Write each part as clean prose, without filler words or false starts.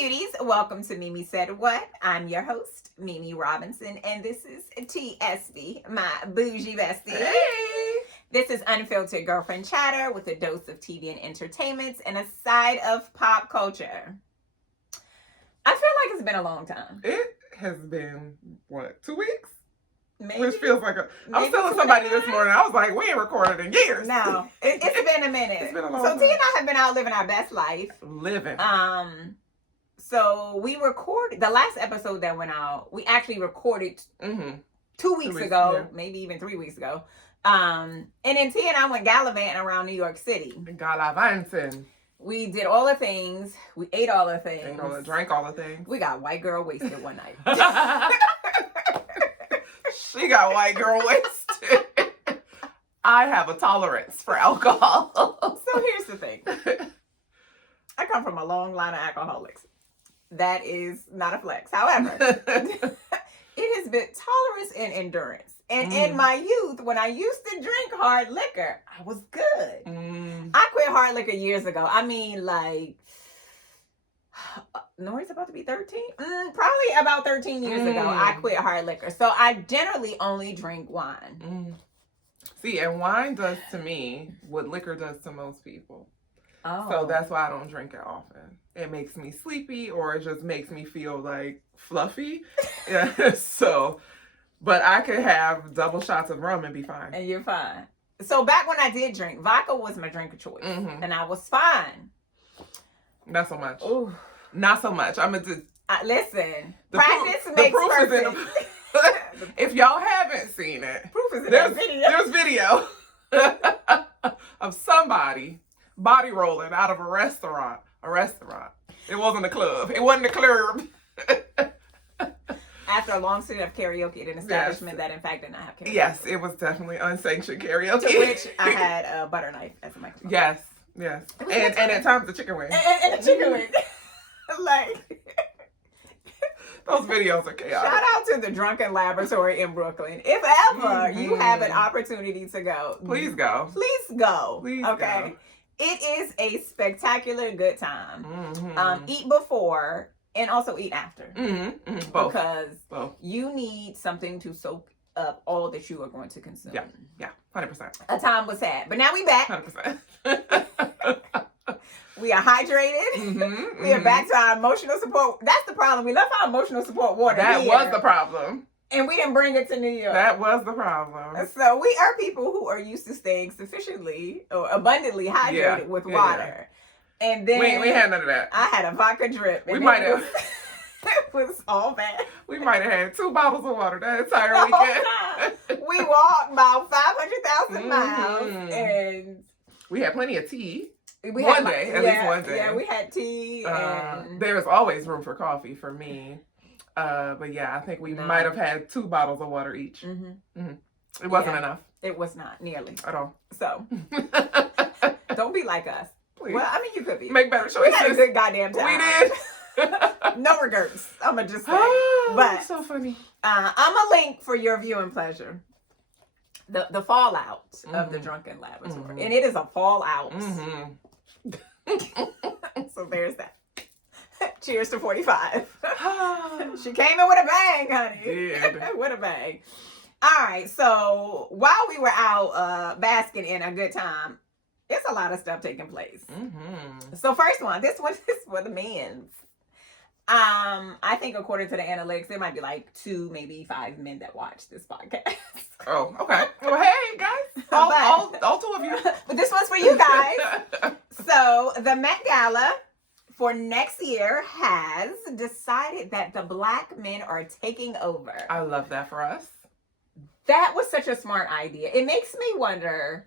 cuties, welcome to Mimi Said What. I'm your host, Mimi Robinson, and this is Espi, my bougie bestie. Hey! This is unfiltered girlfriend chatter with a dose of TV and entertainment and a side of pop culture. I feel like it's been a long time. It has been, 2 weeks? Maybe. Which feels like I was telling somebody this morning, I was like, we ain't recorded in years. No, it's been a minute. It's been a long time. So T time. and I have been out living our best life. Living. So we recorded the last episode that went out. We actually recorded 2 weeks ago, yeah. Maybe even 3 weeks ago. And then T and I went gallivanting around New York City. Gallivanting. We did all the things. We ate all the things. Drank all the things. We got white girl wasted one night. She got white girl wasted. I have a tolerance for alcohol. So here's the thing. I come from a long line of alcoholics. That is not a flex. However, it has been tolerance and endurance. And in my youth, when I used to drink hard liquor, I was good. I quit hard liquor years ago. I mean, like, Nori's about to be 13? Probably about 13 years ago, I quit hard liquor. So I generally only drink wine. See, and wine does to me what liquor does to most people. Oh. So that's why I don't drink it often. It makes me sleepy or it just makes me feel like fluffy. Yeah. So, but I could have double shots of rum and be fine. And you're fine. So back when I did drink, vodka was my drink of choice. And I was fine. Not so much. Ooh. Not so much. I'm gonna listen. Practice makes perfect. If y'all haven't seen it, proof is in that video. There's video of somebody body rolling out of a restaurant. It wasn't a club. It wasn't a club. After a long stint of karaoke at an establishment that in fact did not have karaoke. Yes, it was definitely unsanctioned karaoke. To which I had a butter knife as a microphone. Yes. And at times the chicken wing. And a chicken wing. Like, those videos are chaotic. Shout out to the Drunken Laboratory in Brooklyn. If ever you have an opportunity to go, please go. Please go. Please okay. Go. It is a spectacular good time. Eat before and also eat after. Both. Because you need something to soak up all that you are going to consume. Yeah, 100%. A time was had. But now we back. 100%. We are hydrated. We are back to our emotional support. That's the problem. We left our emotional support water That here, was the problem. And we didn't bring it to New York. That was the problem. So we are people who are used to staying sufficiently or abundantly hydrated with water. And then we had none of that. I had a vodka drip. And we might have. It was all bad. We might have had 2 bottles of water that entire weekend. We walked about 500,000 miles, and we had plenty of tea. At least one day. Yeah, we had tea. And there was always room for coffee for me. But yeah, I think we might have had 2 bottles of water each. It wasn't enough. It was not nearly at all. So don't be like us. Please. Well, I mean, you could be. Make better choices. We had a good goddamn time. We did. No regrets. I'ma just say. But so funny. I'm a link for your viewing pleasure. The fallout of the Drunken Laboratory, and it is a fallout. So there's that. Cheers to 45. She came in with a bang, honey. Did. With a bang. All right. So while we were out basking in a good time, it's a lot of stuff taking place. So first one, this one is for the men's. I think according to the analytics, there might be like 2, maybe 5 men that watch this podcast. Oh, okay. Well, hey guys, all 2 of you. But this one's for you guys. So the Met Gala for next year has decided that the black men are taking over. I love that for us. That was such a smart idea. It makes me wonder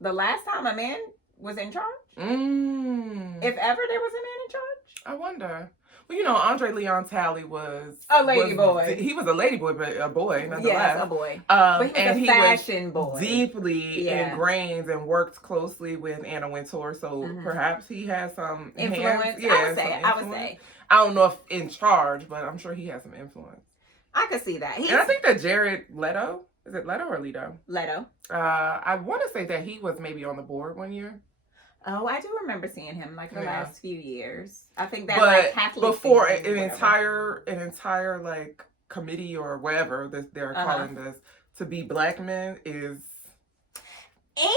the last time a man was in charge. If ever there was a man in charge. I wonder. Well, you know, Andre Leon Talley was a lady boy. He was a lady boy, but a boy nonetheless. Yes, a boy. But he was a fashion boy. Deeply ingrained and worked closely with Anna Wintour, so perhaps he has some influence. I would say. I don't know if in charge, but I'm sure he has some influence. I could see that. And I think that Jared Leto, is it Leto or Leto? Leto. I want to say that he was maybe on the board one year. Oh, I do remember seeing him like the Yeah. last few years. I think that But like Catholic before thing or an whatever. entire like committee or whatever that they're calling this to be black men is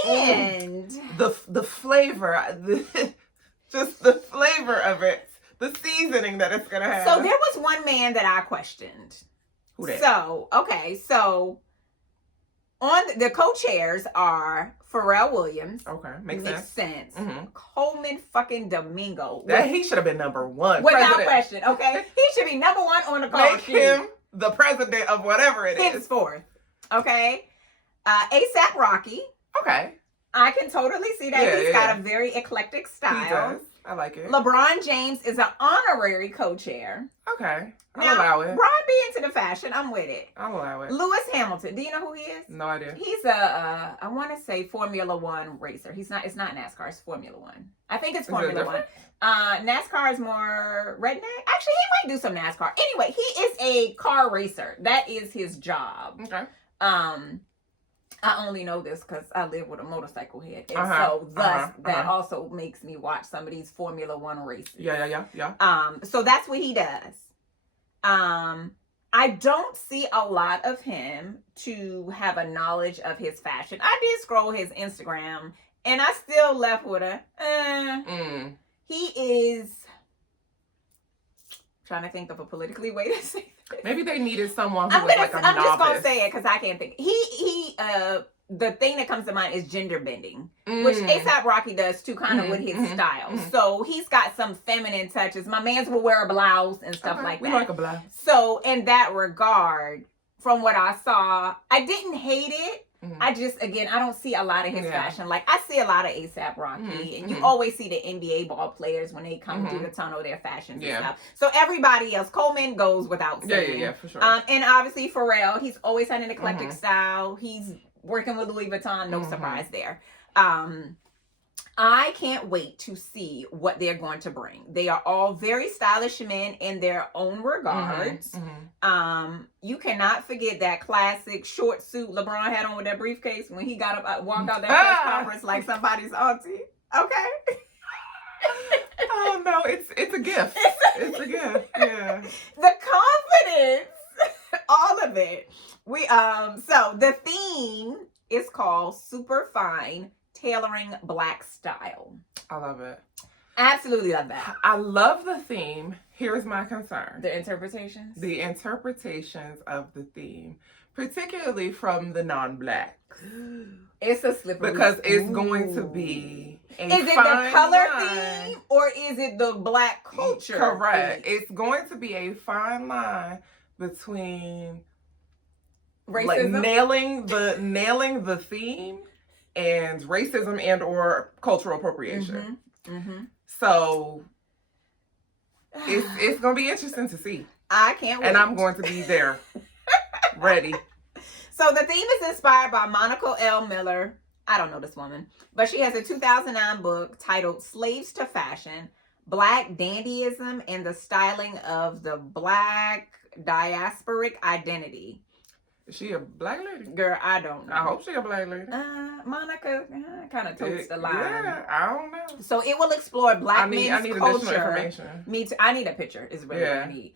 And the flavor, just the flavor of it, the seasoning that it's gonna have. so there was one man that I questioned. Who that? So on the co-chairs are Pharrell Williams. Okay, makes sense. Mm-hmm. Coleman fucking Domingo. That he should have been number one. Without question, okay? He should be number one on the call Make him the president of whatever it is. Henceforth, okay? ASAP Rocky. Okay. I can totally see that. He's got a very eclectic style. He does. I like it. LeBron James is an honorary co-chair. Okay. Now, I'll allow it. Ron be into the fashion. I'm with it. I'll allow it. Lewis Hamilton. Do you know who he is? No idea. He's a, I want to say Formula One racer. It's not NASCAR. It's Formula One. I think it's Formula One. NASCAR is more redneck. Actually, he might do some NASCAR. Anyway, he is a car racer. That is his job. Okay. I only know this because I live with a motorcycle head. And so thus that also makes me watch some of these Formula One races. Yeah. So that's what he does. I don't see a lot of him to have a knowledge of his fashion. I did scroll his Instagram and I still left with he is trying to think of a politically way to say this. Maybe they needed someone who was like a novice. I'm just gonna say it because I can't think. The thing that comes to mind is gender bending, which ASAP Rocky does too, kind of with his style. So he's got some feminine touches. My man's will wear a blouse and stuff like that. We like a blouse. So in that regard, from what I saw, I didn't hate it. I just, again, I don't see a lot of his fashion. Like, I see a lot of ASAP Rocky, and you always see the NBA ball players when they come through the tunnel, their fashions and stuff. So everybody else, Coleman goes without saying. Yeah, for sure. And obviously Pharrell, he's always had an eclectic style. He's working with Louis Vuitton, no surprise there. I can't wait to see what they're going to bring. They are all very stylish men in their own regards. You cannot forget that classic short suit LeBron had on with that briefcase when he got up, walked out that press conference like somebody's auntie. Okay. Oh no, it's a gift. It's a gift. Yeah. The confidence, all of it. So the theme is called Superfine, Tailoring Black Style. I love it. Absolutely love that. I love the theme. Here's my concern. The interpretations? The interpretations of the theme, particularly from the non-black. It's a slippery. Because it's going to be a Is it the color theme or is it the black culture? Correct. It's going to be a fine line between racism, like nailing the theme and racism and or cultural appropriation. So it's gonna be interesting to see. I can't wait. And I'm going to be there, ready. So the theme is inspired by Monica L. Miller. I don't know this woman, but she has a 2009 book titled "Slaves to Fashion: Black Dandyism and the Styling of the Black Diasporic Identity." Is she a black lady? Girl, I don't know. I hope she's a black lady. Monica kind of totes the line. Yeah, I don't know. So it will explore black men's I need culture. additional information. Me too. I need a picture. Is really what I need.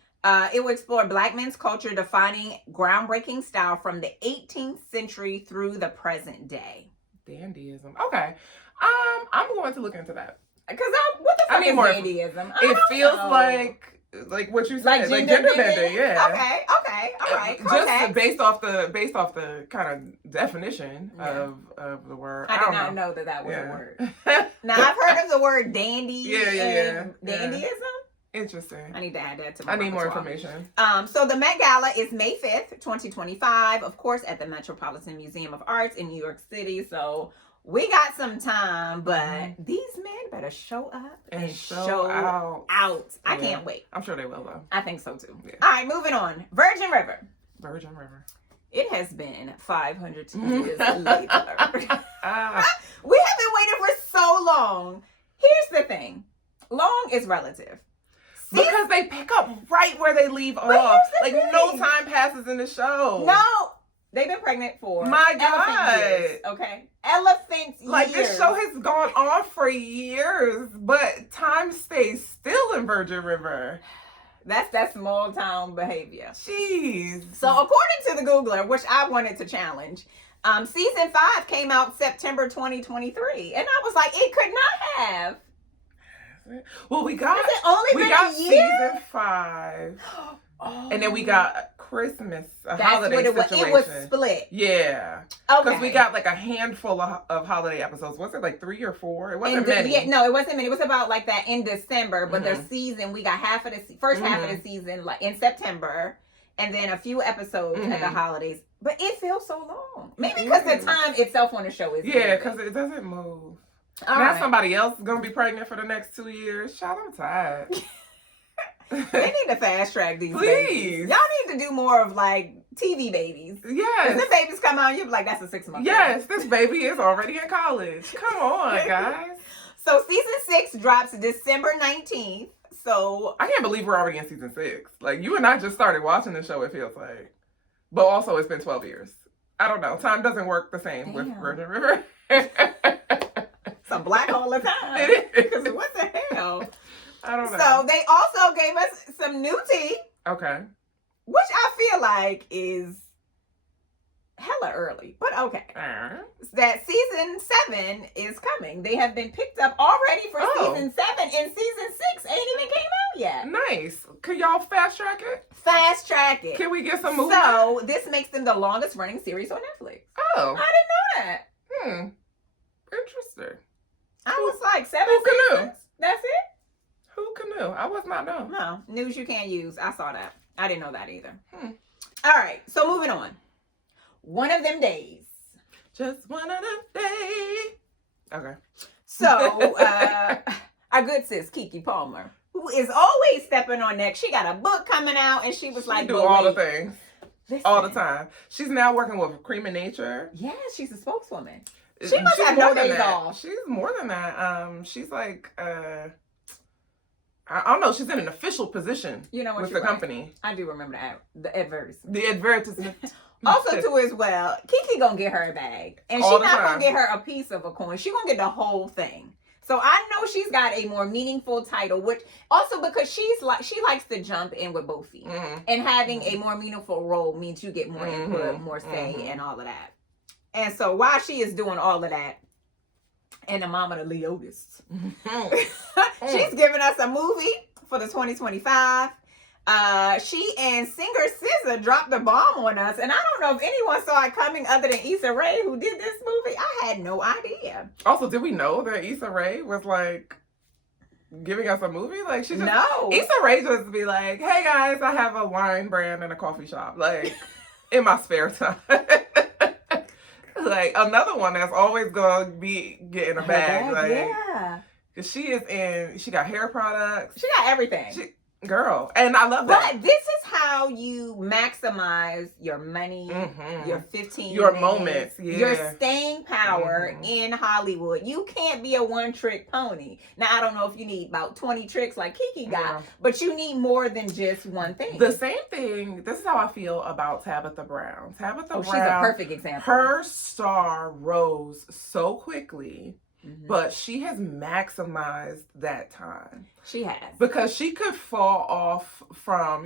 It will explore black men's culture, defining groundbreaking style from the 18th century through the present day. Dandyism. Okay. I'm going to look into that. Because what the fuck is more dandyism? It feels like what you said, like gender bending. Yeah. Okay. All right. Just based off the kind of definition of the word. I did not know that was a word. Now I've heard of the word dandy. Yeah. Dandyism. Interesting. I need to add that to my I need more repertoire. information. So the Met Gala is May 5th, 2025, of course, at the Metropolitan Museum of Art in New York City. So we got some time, but these men better show up and show out. I can't wait. I'm sure they will, though. I think so, too. Yeah. All right, moving on. Virgin River. It has been 500 years later. We have been waiting for so long. Here's the thing. Long is relative. Because they pick up right where they leave off. Like, no time passes in the show. No. They've been pregnant for My elephant years. God. Okay, elephant Like, years. this show has gone on for years, but time stays still in Virgin River. That's that small town behavior. Jeez. So according to the Googler, which I wanted to challenge, season 5 came out September 2023, and I was like, it could not have. Well, we got Has it only been a year? season 5, Oh. and then we got Christmas, a That's holiday what it was. situation. It was split. Yeah. Okay. Because we got like a handful of holiday episodes. Was it like 3 or 4? It wasn't many. Yeah, no, it wasn't many. It was about like that in December, but their season, we got half of the first half of the season like in September, and then a few episodes at the holidays. But it feels so long. Maybe because the time itself on the show is because it doesn't move. All now right. somebody else is gonna be pregnant for the next 2 years. Child, I'm tired. They need to fast track these Please. babies. Y'all need to do more of like TV babies. Yes. If the babies come out, you'll be like, that's a 6-month. Yes, this baby is already in college. Come on, guys. So season 6 drops December 19th. So I can't believe we're already in season 6. Like, you and I just started watching the show, it feels like. But also, it's been 12 years. I don't know. Time doesn't work the same with Virgin River. some black all the time. It is. Because what the hell? I don't know. So they also gave us some new tea, Okay. which I feel like is hella early. But okay. That season 7 is coming. They have been picked up already for season 7, and season 6 ain't even came out yet. Nice. Can y'all fast track it? Fast track it. Can we get some movement? So this makes them the longest running series on Netflix. Oh. I didn't know that. Interesting. I was like 7 Who knew? seasons. That's it? Who knew? I was not know. No. News you can't use. I saw that. I didn't know that either. All right. So moving on. One of them days. Just one of them days. Okay. So, our good sis, Kiki Palmer, who is always stepping on neck. She got a book coming out, and she was like, do all the things. Listen. All the time. She's now working with Cream of Nature. Yeah, she's a spokeswoman. She must have no days off. She's more than that. She's like, I don't know. She's in an official position with the company. I do remember the advertisement. The advertisement. Also, too, as well, Kiki gonna get her a bag. And she's not gonna get her a piece of a coin. She gonna get the whole thing. So I know she's got a more meaningful title, which also because she likes to jump in with both feet. And having a more meaningful role means you get more input, more say, and all of that. And so while she is doing all of that, and the mama to Leotis, she's giving us a movie for the 2025. She and singer SZA dropped the bomb on us, and I don't know if anyone saw it coming other than Issa Rae, who did this movie. I had no idea. Also, did we know that Issa Rae was like giving us a movie? Like, she just no. Issa Rae just be like, "Hey guys, I have a wine brand and a coffee shop." Like in my spare time. Like another one that's always gonna be getting a bag. Like, yeah. Cause she got hair products. She got everything. Girl, and I love that. But this is how you maximize your money, your 15 your minutes, moments, your staying power in Hollywood. You can't be a one-trick pony. Now, I don't know if you need about 20 tricks like Kiki got, but you need more than just one thing. The same thing, this is how I feel about Tabitha Brown. Tabitha Brown, she's a perfect example. Her star rose so quickly. But she has maximized that time. She has. Because she could fall off from,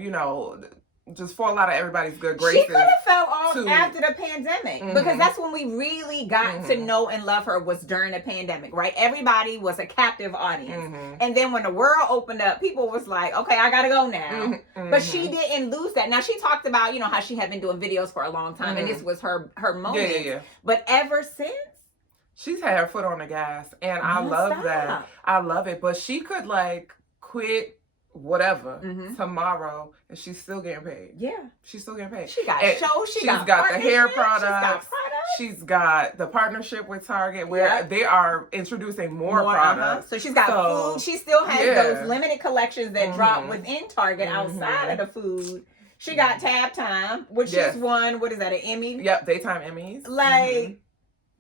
just fall out of everybody's good graces. She could have fell off after the pandemic. Because that's when we really got to know and love her, was during the pandemic, right? Everybody was a captive audience. And then when the world opened up, people was like, okay, I gotta go now. But she didn't lose that. Now, she talked about, how she had been doing videos for a long time. And this was her moment. Yeah. But ever since, she's had her foot on the gas, and I love that. I love it. But she could quit whatever tomorrow, and she's still getting paid. Yeah, she's still getting paid. She got shows. She's got the hair products. She's got the partnership with Target, where they are introducing more products. So she's got food. She still has those limited collections that drop within Target outside of the food. She got Tab Time, which is one. What is that? An Emmy? Yep, daytime Emmys.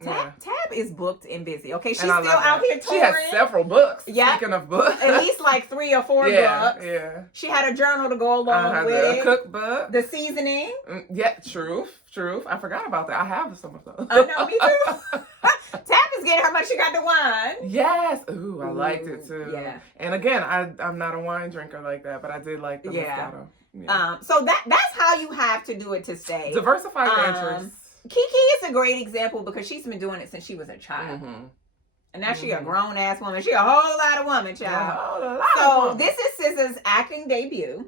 Tab is booked and busy. Okay, she's And still out here touring. She has several books. Yeah. Speaking of books. At least like 3 or 4 books. Yeah. She had a journal to go along with the it. Cookbook. The seasoning. Yeah, truth. I forgot about that. I have some of those. Oh, no, me too. Tab is getting her money. She got the wine. Yes. Ooh, I liked it too. Yeah. And again, I'm not a wine drinker like that, but I did like the Moscato. Yeah. So that's how you have to do it to stay. Diversify your interests. Kiki is a great example because she's been doing it since she was a child. Mm-hmm. And now she a grown-ass woman. She a whole lot of woman, child. So this is SZA's acting debut,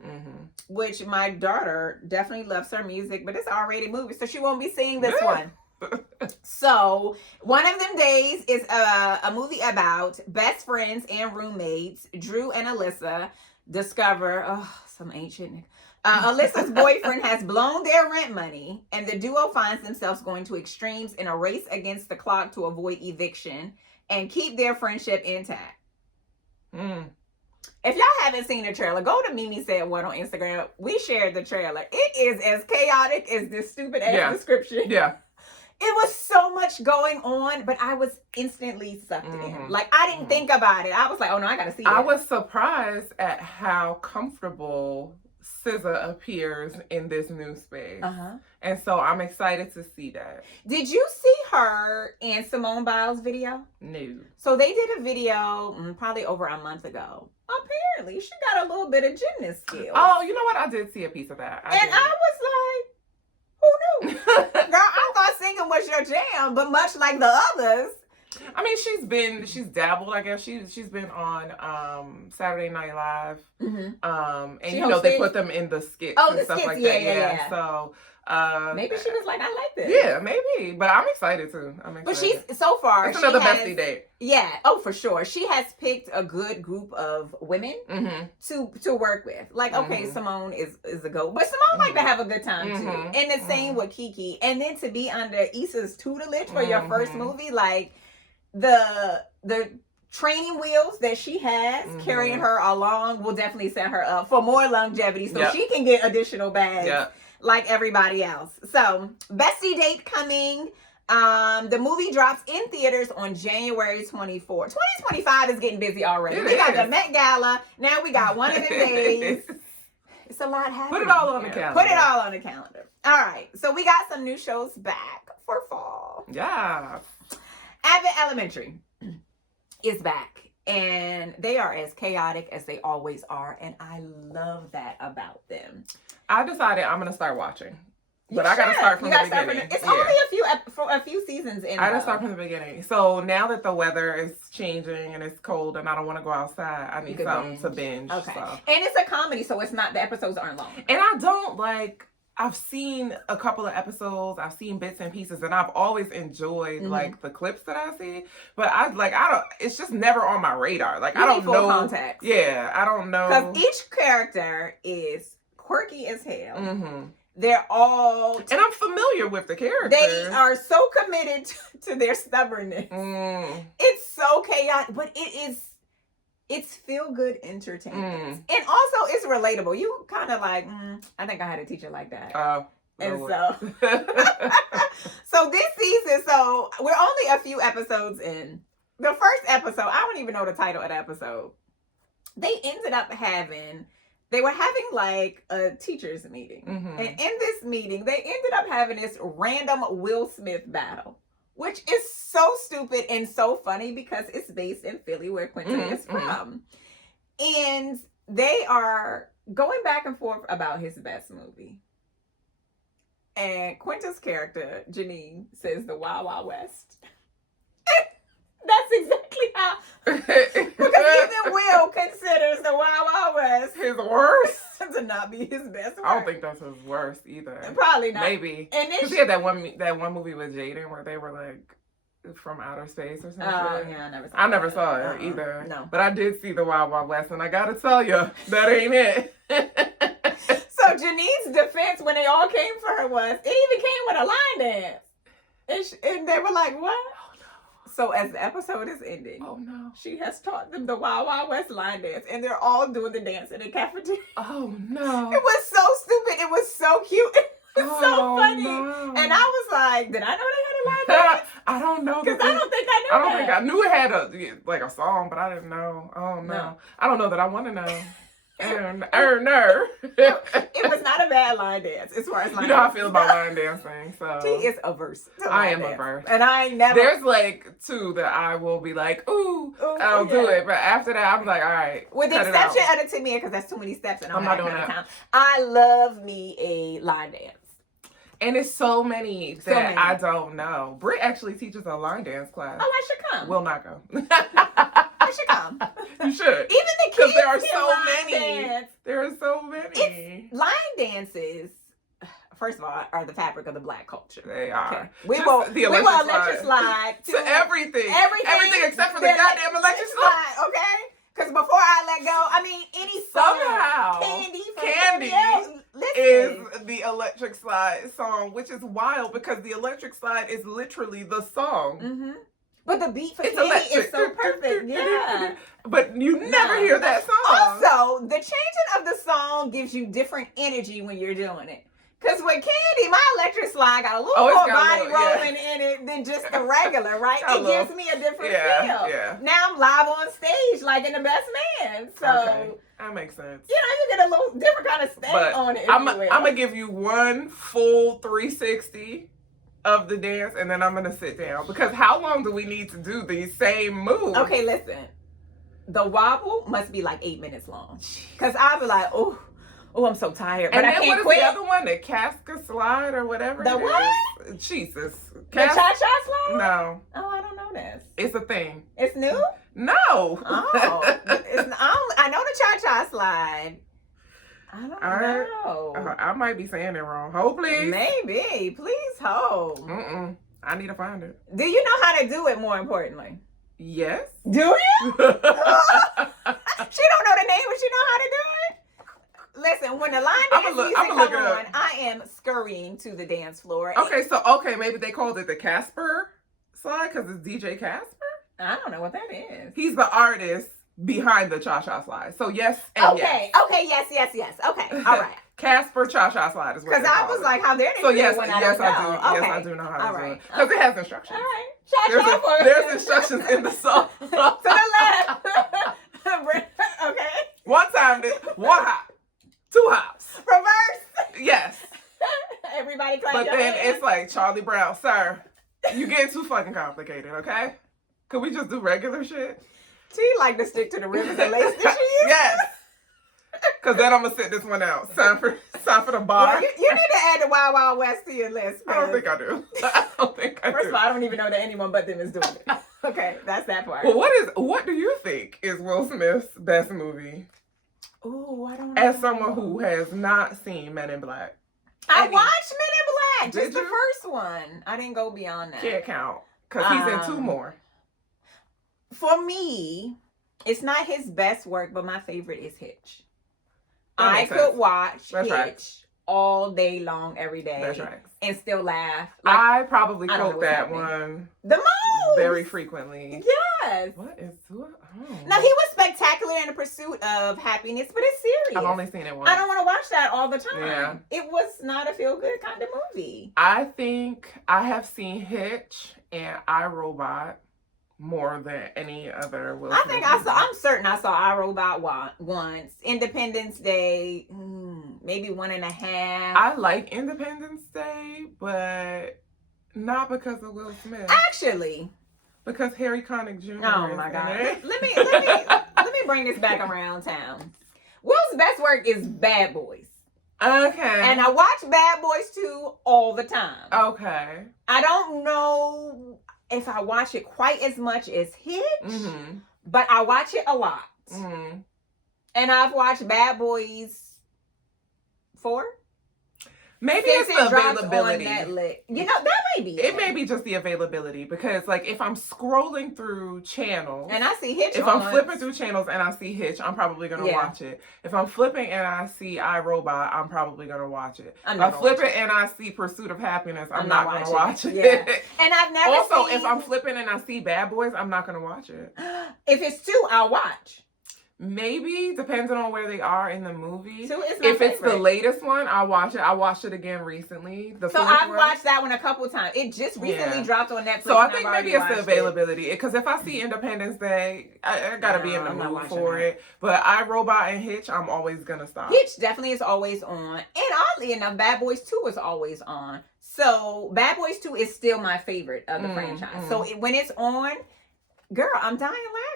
which my daughter definitely loves her music, but it's R-rated movie, so she won't be seeing this one. So one of them days is a movie about best friends and roommates. Drew and Alyssa discover some ancient Alyssa's boyfriend has blown their rent money, and the duo finds themselves going to extremes in a race against the clock to avoid eviction and keep their friendship intact. If y'all haven't seen the trailer, go to Mimi Said What on Instagram. We shared the trailer. It is as chaotic as this stupid ass description. Yeah. It was so much going on, but I was instantly sucked in. Like, I didn't think about it. I was like, oh no, I gotta see it. I was surprised at how comfortable SZA appears in this new space. And so I'm excited to see that. Did you see her and Simone Biles' video? No. So they did a video probably over a month ago. Apparently, she got a little bit of gymnast skills. Oh, you know what? I did see a piece of that. I was like, who knew? Girl, I thought singing was your jam, but much like the others. I mean, she's dabbled, I guess. She's been on Saturday Night Live. And she you know, hosted? they put them in the skits and stuff like that. Yeah. So maybe she was like, I like this. Yeah, maybe. But I'm excited too. But she's so far. It's another bestie date. Yeah. Oh, for sure. She has picked a good group of women to work with. Like, okay, Simone is a go, but Simone like to have a good time too. And the same with Kiki. And then to be under Issa's tutelage for your first movie, like the training wheels that she has carrying her along will definitely set her up for more longevity, so she can get additional bags. Like everybody else. So, bestie date coming. The movie drops in theaters on January 24th. 2025 is getting busy already. We got the Met Gala. Now we got one of them days. It's a lot happening. Put it all on the calendar. Put it all on the calendar. All right. So we got some new shows back for fall. Yeah. Abbott Elementary is back. And they are as chaotic as they always are. And I love that about them. I decided I'm going to start watching. But I got to start from the beginning. It's only a few seasons in. I got to start from the beginning. So now that the weather is changing and it's cold and I don't want to go outside, I need something to binge. Okay. So. And it's a comedy, so it's not, the episodes aren't long. And I don't like, I've seen a couple of episodes, I've seen bits and pieces, and I've always enjoyed like the clips that I see. But I don't, it's just never on my radar. Like, I don't know. Context. Yeah, I don't know. Because each character is quirky as hell. They're all... And I'm familiar with the characters. They are so committed to their stubbornness. It's so chaotic, but it's feel-good entertainment. And also, it's relatable. You kind of like, I think I had a teacher like that. And so... So this season, so we're only a few episodes in. The first episode, I don't even know the title of the episode. They ended up having... They were having like a teachers meeting. And in this meeting, they ended up having this random Will Smith battle, which is so stupid and so funny because it's based in Philly where Quentin is from. And they are going back and forth about his best movie. And Quentin's character, Janine, says the Wild Wild West. That's exactly how. Because even Will considers the Wild Wild West his worst to not be his best work. I don't think that's his worst either. Probably not. Maybe. Because he had that one movie with Jaden where they were like from outer space or something. Oh yeah, I never saw it either. No. But I did see the Wild Wild West, and I gotta tell you, that ain't it. So Janine's defense when they all came for her was, it even came with a line dance. And they were like, what? So as the episode is ending, she has taught them the Wild Wild West line dance, and they're all doing the dance in the cafeteria. Oh no! It was so stupid. It was so cute. It was so funny. No. And I was like, did I know they had a line dance? I don't know. Because I don't think I knew I don't think I knew it had a song, but I didn't know. I don't know. No. I don't know that I want to know. It was not a bad line dance as far as line You know how I dance. feel about line dancing, so. She is averse to I line am dance. averse. And I ain't never. There's like two that I will be like, ooh, I'll do it. But after that, I'm like, all right. With the cut it exception out. of the Tamia, because that's too many steps and I'm not doing kind of that. time. I love me a line dance. And it's so many that I don't know. Britt actually teaches a line dance class. Oh, I should come. Will not go. I should come. You should. Even the kids. Because there are can so line many. dance. There are so many. Line dances, first of all, are the fabric of the Black culture. They are. Okay. We Just will the electric electric slide to everything. Everything except for the goddamn electric slide. Okay? Because before I let go, I mean, any song, Somehow, Candy, is listen. the electric slide song, which is wild because the electric slide is literally the song. Mm-hmm. But the beat for It's Candy electric. is so perfect. Yeah. But you never hear that song. Also, the changing of the song gives you different energy when you're doing it. Because with Candy, my electric slide got a little more body rolling in it than just the regular, right? It gives me a different feel. Yeah. Now I'm live on stage like in The Best Man. So, okay. That makes sense. You get a little different kind of stamp on it. I'm going to give you one full 360 of the dance, and then I'm going to sit down. Because how long do we need to do these same moves? Okay, listen. The wobble must be like 8 minutes long. Because I'll be like, oh, I'm so tired. But and I then can't what is quit. the other one? The casca slide or whatever? The what? Jesus. The cha-cha slide? No. Oh, I don't know this. It's a thing. It's new? No. Oh. I know the cha-cha slide. I don't know. I might be saying it wrong. Hold, please. Maybe. Please hold. I need to find it. Do you know how to do it, more importantly? Yes. Do you? She don't know the name, but she know how to do it? Listen, when the line dance music come on, I am scurrying to the dance floor. Okay, maybe they called it the Casper slide because it's DJ Casper? I don't know what that is. He's the artist behind the cha-cha slide. So yes and yes. Okay, yes. Okay, all right. Casper cha-cha slide is what they call it. Because I was like, how dare they So do yes, it when I do. Okay. Yes, I do know how to All do right. it. Because it has instructions. All right. Cha-cha There's instructions in the song. To the left. Okay. One time, one hop. 2 hops. Reverse. Yes. Everybody clap But your then hands. it's like, Charlie Brown, sir, you getting too fucking complicated, okay? Could we just do regular shit? She like to stick to the rivers and lakes that she is. Yes. Because then I'm going to sit this one out. Time for the bar. Well, you need to add the Wild Wild West to your list. I don't think I do. First of all, I don't even know that anyone but them is doing it. Okay, that's that part. Well, what do you think is Will Smith's best movie? Ooh, I don't know. As someone who has not seen Men in Black. I watched Men in Black. Did Just the first one. I didn't go beyond that. Can't count. Because he's in 2 more. For me, it's not his best work, but my favorite is Hitch. I could watch Hitch all day long, every day. That's right. And still laugh. I probably quote that one the most very frequently. Yes. What is Now, he was spectacular in the pursuit of happiness, but it's serious. I've only seen it once. I don't want to watch that all the time. Yeah. It was not a feel-good kind of movie. I think I have seen Hitch and iRobot more than any other Will Smith movie. I'm certain I saw iRobot once. Independence Day, maybe 1.5. I like Independence Day, but not because of Will Smith. Actually. Because Harry Connick Jr. Oh my God. Let me bring this back around town. Will's best work is Bad Boys. Okay. And I watch Bad Boys 2 all the time. Okay. I don't know if I watch it quite as much as Hitch, but I watch it a lot. And I've watched Bad Boys 4. Maybe it's the availability. That may be it. It may be just the availability because, like, if I'm scrolling through channels and I see Hitch, if I'm flipping through channels and I see Hitch, I'm probably gonna watch it. If I'm flipping and I see iRobot, I'm probably gonna watch it. If I'm flipping and I see Pursuit of Happiness, I'm not gonna watch it. Yeah. And I've never also if I'm flipping and I see Bad Boys, I'm not gonna watch it. If it's 2, I'll watch. Maybe, depending on where they are in the movie. Two is my If it's the favorite. latest one, my movie. Two is my If it's the favorite. latest one, I'll watch it. I watched it again recently. The So fourth I've one. watched that one a couple times. It just recently dropped on Netflix. So I and think I've maybe already it's the watched it. availability. Because if I see Independence Day, I gotta be in the I'm not mood watching for that. it. But iRobot and Hitch, I'm always gonna stop. Hitch definitely is always on. And oddly enough, Bad Boys 2 is always on. So Bad Boys 2 is still my favorite of the franchise. So when it's on, girl, I'm dying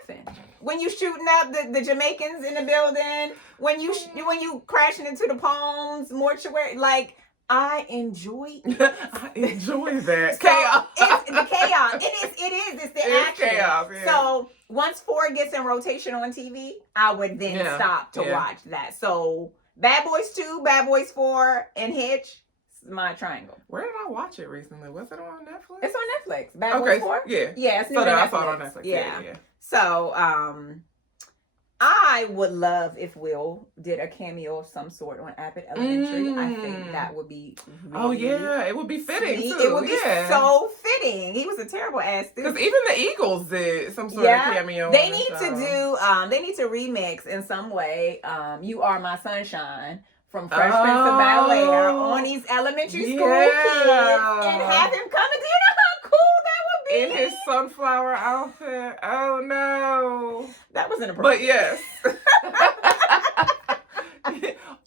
laughing. When you shooting up the Jamaicans in the building, when you crashing into the Palms mortuary, like, I enjoy it. I enjoy that. So chaos. It's the chaos. It is. It's the action. Chaos, yeah. So once 4 gets in rotation on TV, I would then stop to watch that. So Bad Boys 2, Bad Boys 4, and Hitch is my triangle. Where did I watch it recently? Was it on Netflix? It's on Netflix. Bad Boys 4? Yeah. Yeah, it's new So to I Netflix. saw it on Netflix. Yeah. So, I would love if Will did a cameo of some sort on Abbott Elementary. I think that would be really it would be fitting sweet. too. It would be so fitting. He was a terrible ass Because student. even the Eagles did some sort of cameo. They need to do. They need to remix in some way. You Are My Sunshine from Fresh Prince of Bel-Air on these elementary school kids and have him come and do. You know how cool that would be? In his sunflower outfit. Oh no. That was inappropriate. But yes.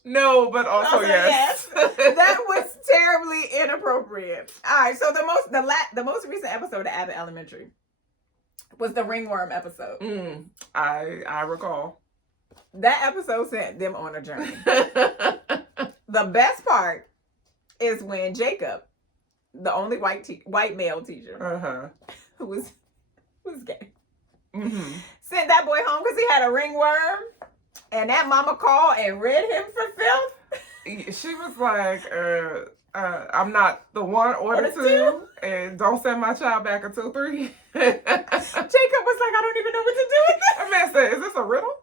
No, but also yes. That was terribly inappropriate. All right, so the most recent episode of Abbott Elementary was the ringworm episode. I recall. That episode sent them on a journey. The best part is when Jacob, the only white male teacher, who was gay, sent that boy home because he had a ringworm, and that mama called and rid him for filth. She was like, I'm not the one or the two, and don't send my child back until 3. Jacob was like, I don't even know what to do with this. That man said, is this a riddle?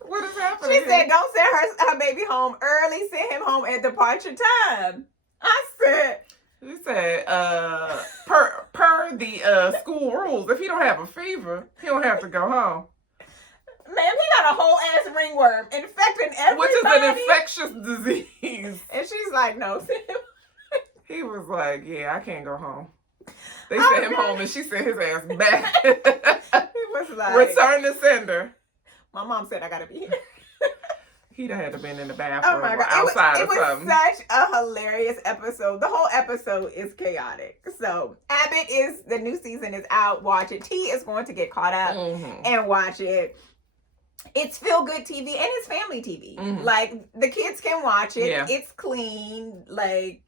What is happening? She said, don't send her baby home early. Send him home at departure time. I said. She said, per the school rules, if he don't have a fever, he don't have to go home. Man, he got a whole ass ringworm infecting everybody. Which is an infectious disease. And she's like, no, send him. He was like, yeah, I can't go home. They sent him home and she sent his ass back. He was like, return to sender. My mom said I gotta be here. He'd have had to been in the bathroom Oh my God. outside it or something. was such a hilarious episode. The whole episode is chaotic. So Abbott the new season is out. Watch it. T is going to get caught up and watch it. It's feel good TV and it's family TV. Like the kids can watch it. Yeah. It's clean. Like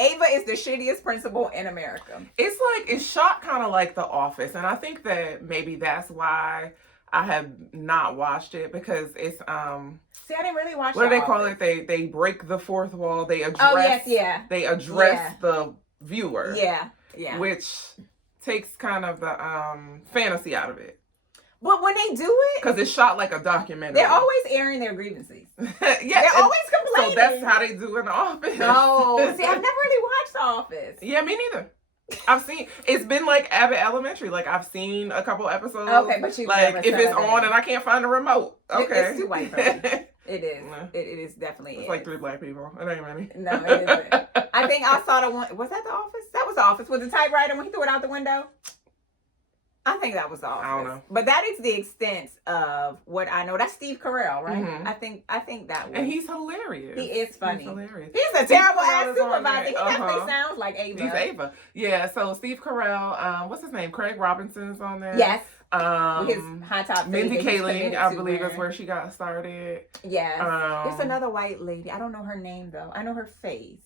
Ava is the shittiest principal in America. It's shot kind of like The Office, and I think that maybe that's why I have not watched it, because it's See, I didn't really watch. What do they call it? They break the fourth wall. They address. Oh yes, yeah. They address the viewer. Yeah. Which takes kind of the fantasy out of it. But when they do it, because it's shot like a documentary, they're always airing their grievances. Yeah, they're always complaining. So that's how they do in The Office. No, see, I've never really watched The Office. Yeah, me neither. I've seen it's been like Abbott Elementary. Like I've seen a couple episodes. Okay, but you like if it's on and I can't find the remote. Okay, it's too white for me. It is. It is definitely. It's like 3 black people. It ain't many. No, it isn't. I think I saw the one. Was that The Office? That was The Office. Was the typewriter when he threw it out the window? I think that was The Office. I don't know. But that is the extent of what I know. That's Steve Carell, right? I think that was. And he's hilarious. He is funny. He's hilarious. He's a terrible ass supervisor. He definitely sounds like Ava. He's Ava. Yeah. So Steve Carell. What's his name? Craig Robinson's on there. Yes. With his high top. Mindy Kaling, I believe, is where she got started. Yes. There's another white lady. I don't know her name though. I know her face.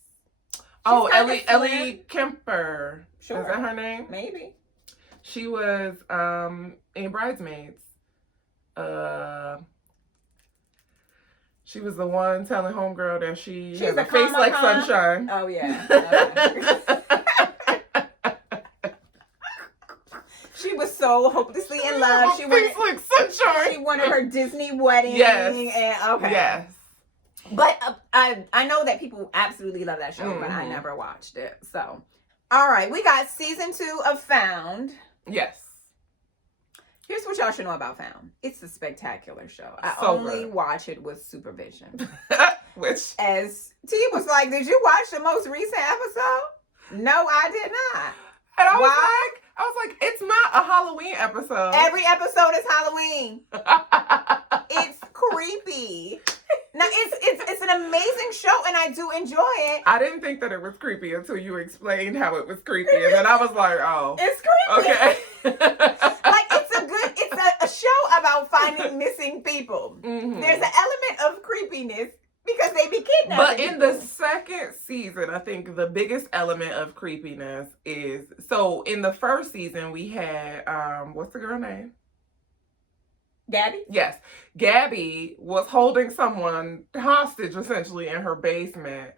Ellie Kemper. Sure. Is that her name? Maybe. She was in Bridesmaids. She was the one telling homegirl that she has a face like sunshine. Oh yeah. Okay. She was so hopelessly in love. She wanted like sunshine. She wanted her Disney wedding. Yes. And, okay. Yes. But I know that people absolutely love that show, but I never watched it. So, all right, we got season 2 of Found. Yes. Here's what y'all should know about Found. It's a spectacular show. I So only good. watch it with supervision. Which As T was like, did you watch the most recent episode? No, I did not. and I Why? was like, it's not a Halloween episode. Every episode is Halloween. It's creepy. Now it's an amazing show, and I do enjoy it. I didn't think that it was creepy until you explained how it was creepy, and then I was like, oh, It's creepy. okay. Like it's a show about finding missing people. Mhm. There's an element of creepiness because they be kidnapping. But in people. the second season, I think the biggest element of creepiness is, so in the first season we had what's the girl name? Gabby? Yes. Gabby was holding someone hostage essentially in her basement.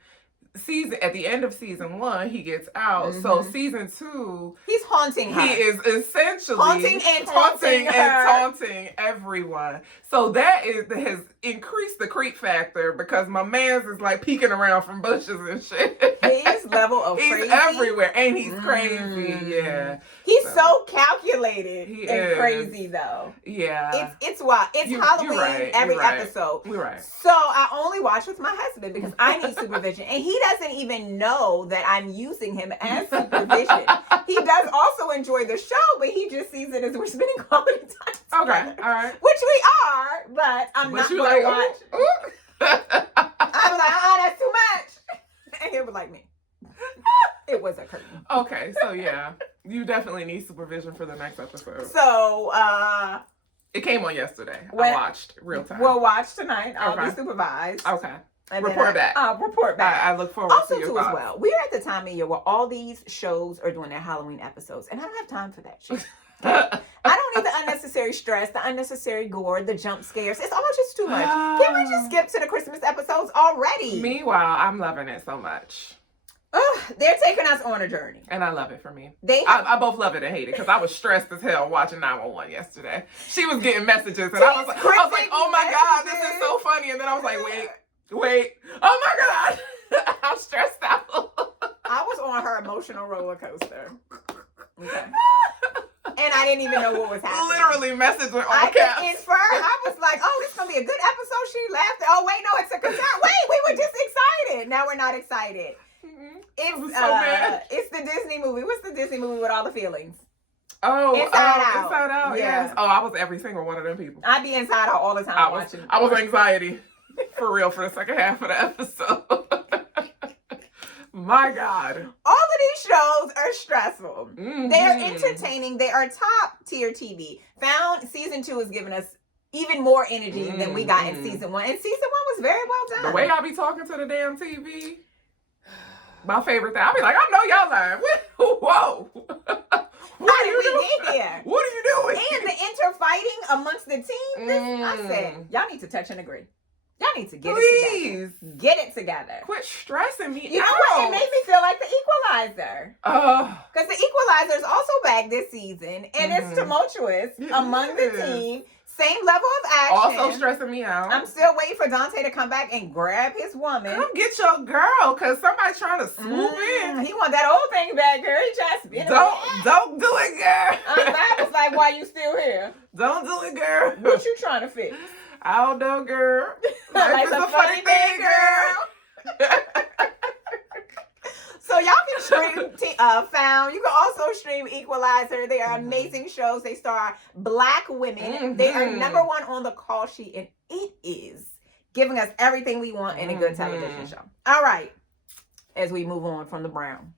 At the end of season 1, he gets out. So season 2, He's haunting her. he is essentially Haunting and taunting her. taunting everyone. So that has increased the creep factor because my man's is like peeking around from bushes and shit. His level of He's crazy. everywhere and he's crazy. Yeah. He's so calculated He and is. crazy though. Yeah. It's wild. It's You're Halloween right, every you're right. episode. We're right. So I only watch with my husband because I need supervision. And he doesn't even know that I'm using him as supervision. He does also enjoy the show, but he just sees it as we're spending quality time Okay. together. All right. Which we are, but I'm But not you going to like, watch. ooh. I'm like, that's too much. And he was like me. It was a curtain. Okay, so yeah, you definitely need supervision for the next episode. So, It came on yesterday. I when- watched real time. we'll watch tonight. I'll Okay. be supervised. Okay. And then Report back. I'll report back. I look forward Also, to your too, as thoughts. well, we're at the time of year where all these shows are doing their Halloween episodes, and I don't have time for that shit. I don't need the unnecessary stress, the unnecessary gore, the jump scares. It's all just too much. Can we just skip to the Christmas episodes already? Meanwhile, I'm loving it so much. Ugh, they're taking us on a journey. And I love it for me. They I both love it and hate it because I was stressed as hell watching 911 yesterday. She was getting messages and I was like, oh my God, this is so funny. And then I was like, wait, oh my God, I'm stressed out. I was on her emotional roller coaster. Okay. And I didn't even know what was happening. Literally messaging all I caps. could infer. I was like, oh, this is going to be a good episode. She laughed. Oh, wait, no, it's a concern. Wait, we were just excited. Now we're not excited. It was so bad. It's the Disney movie. What's the Disney movie with all the feelings? Oh, Inside Out. Inside Out, Yeah. yes. Oh, I was every single one of them people. I'd be inside out all the time watching. I was anxiety for real for the second half of the episode. My God. All of these shows are stressful. Mm-hmm. They are entertaining. They are top tier TV. Found season 2 is giving us even more energy than we got in season 1. And season 1 was very well done. The way I be talking to the damn TV, my favorite thing. I be like, I know y'all lying. Whoa. How did we get here? What are you doing? And the interfighting amongst the team. I said, y'all need to touch and agree. Y'all need to get it together. Get it together. Quit stressing me You know out. what? It made me feel like the Equalizer. Oh. Because the Equalizer is also back this season. And it's tumultuous among the team. Same level of action. Also stressing me out. I'm still waiting for Dante to come back and grab his woman. Come get your girl, because somebody's trying to swoop in. He want that old thing back, girl. He trying to spin it Don't do it, girl. I was like, why you still here? Don't do it, girl. What you trying to fix? I don't know, girl. Like Life is a a funny thing, girl. So y'all can stream Found. You can also stream Equalizer. They are amazing shows. They star Black women. They are #1 on the call sheet, and it is giving us everything we want in a good television show. All right, as we move on from the brown.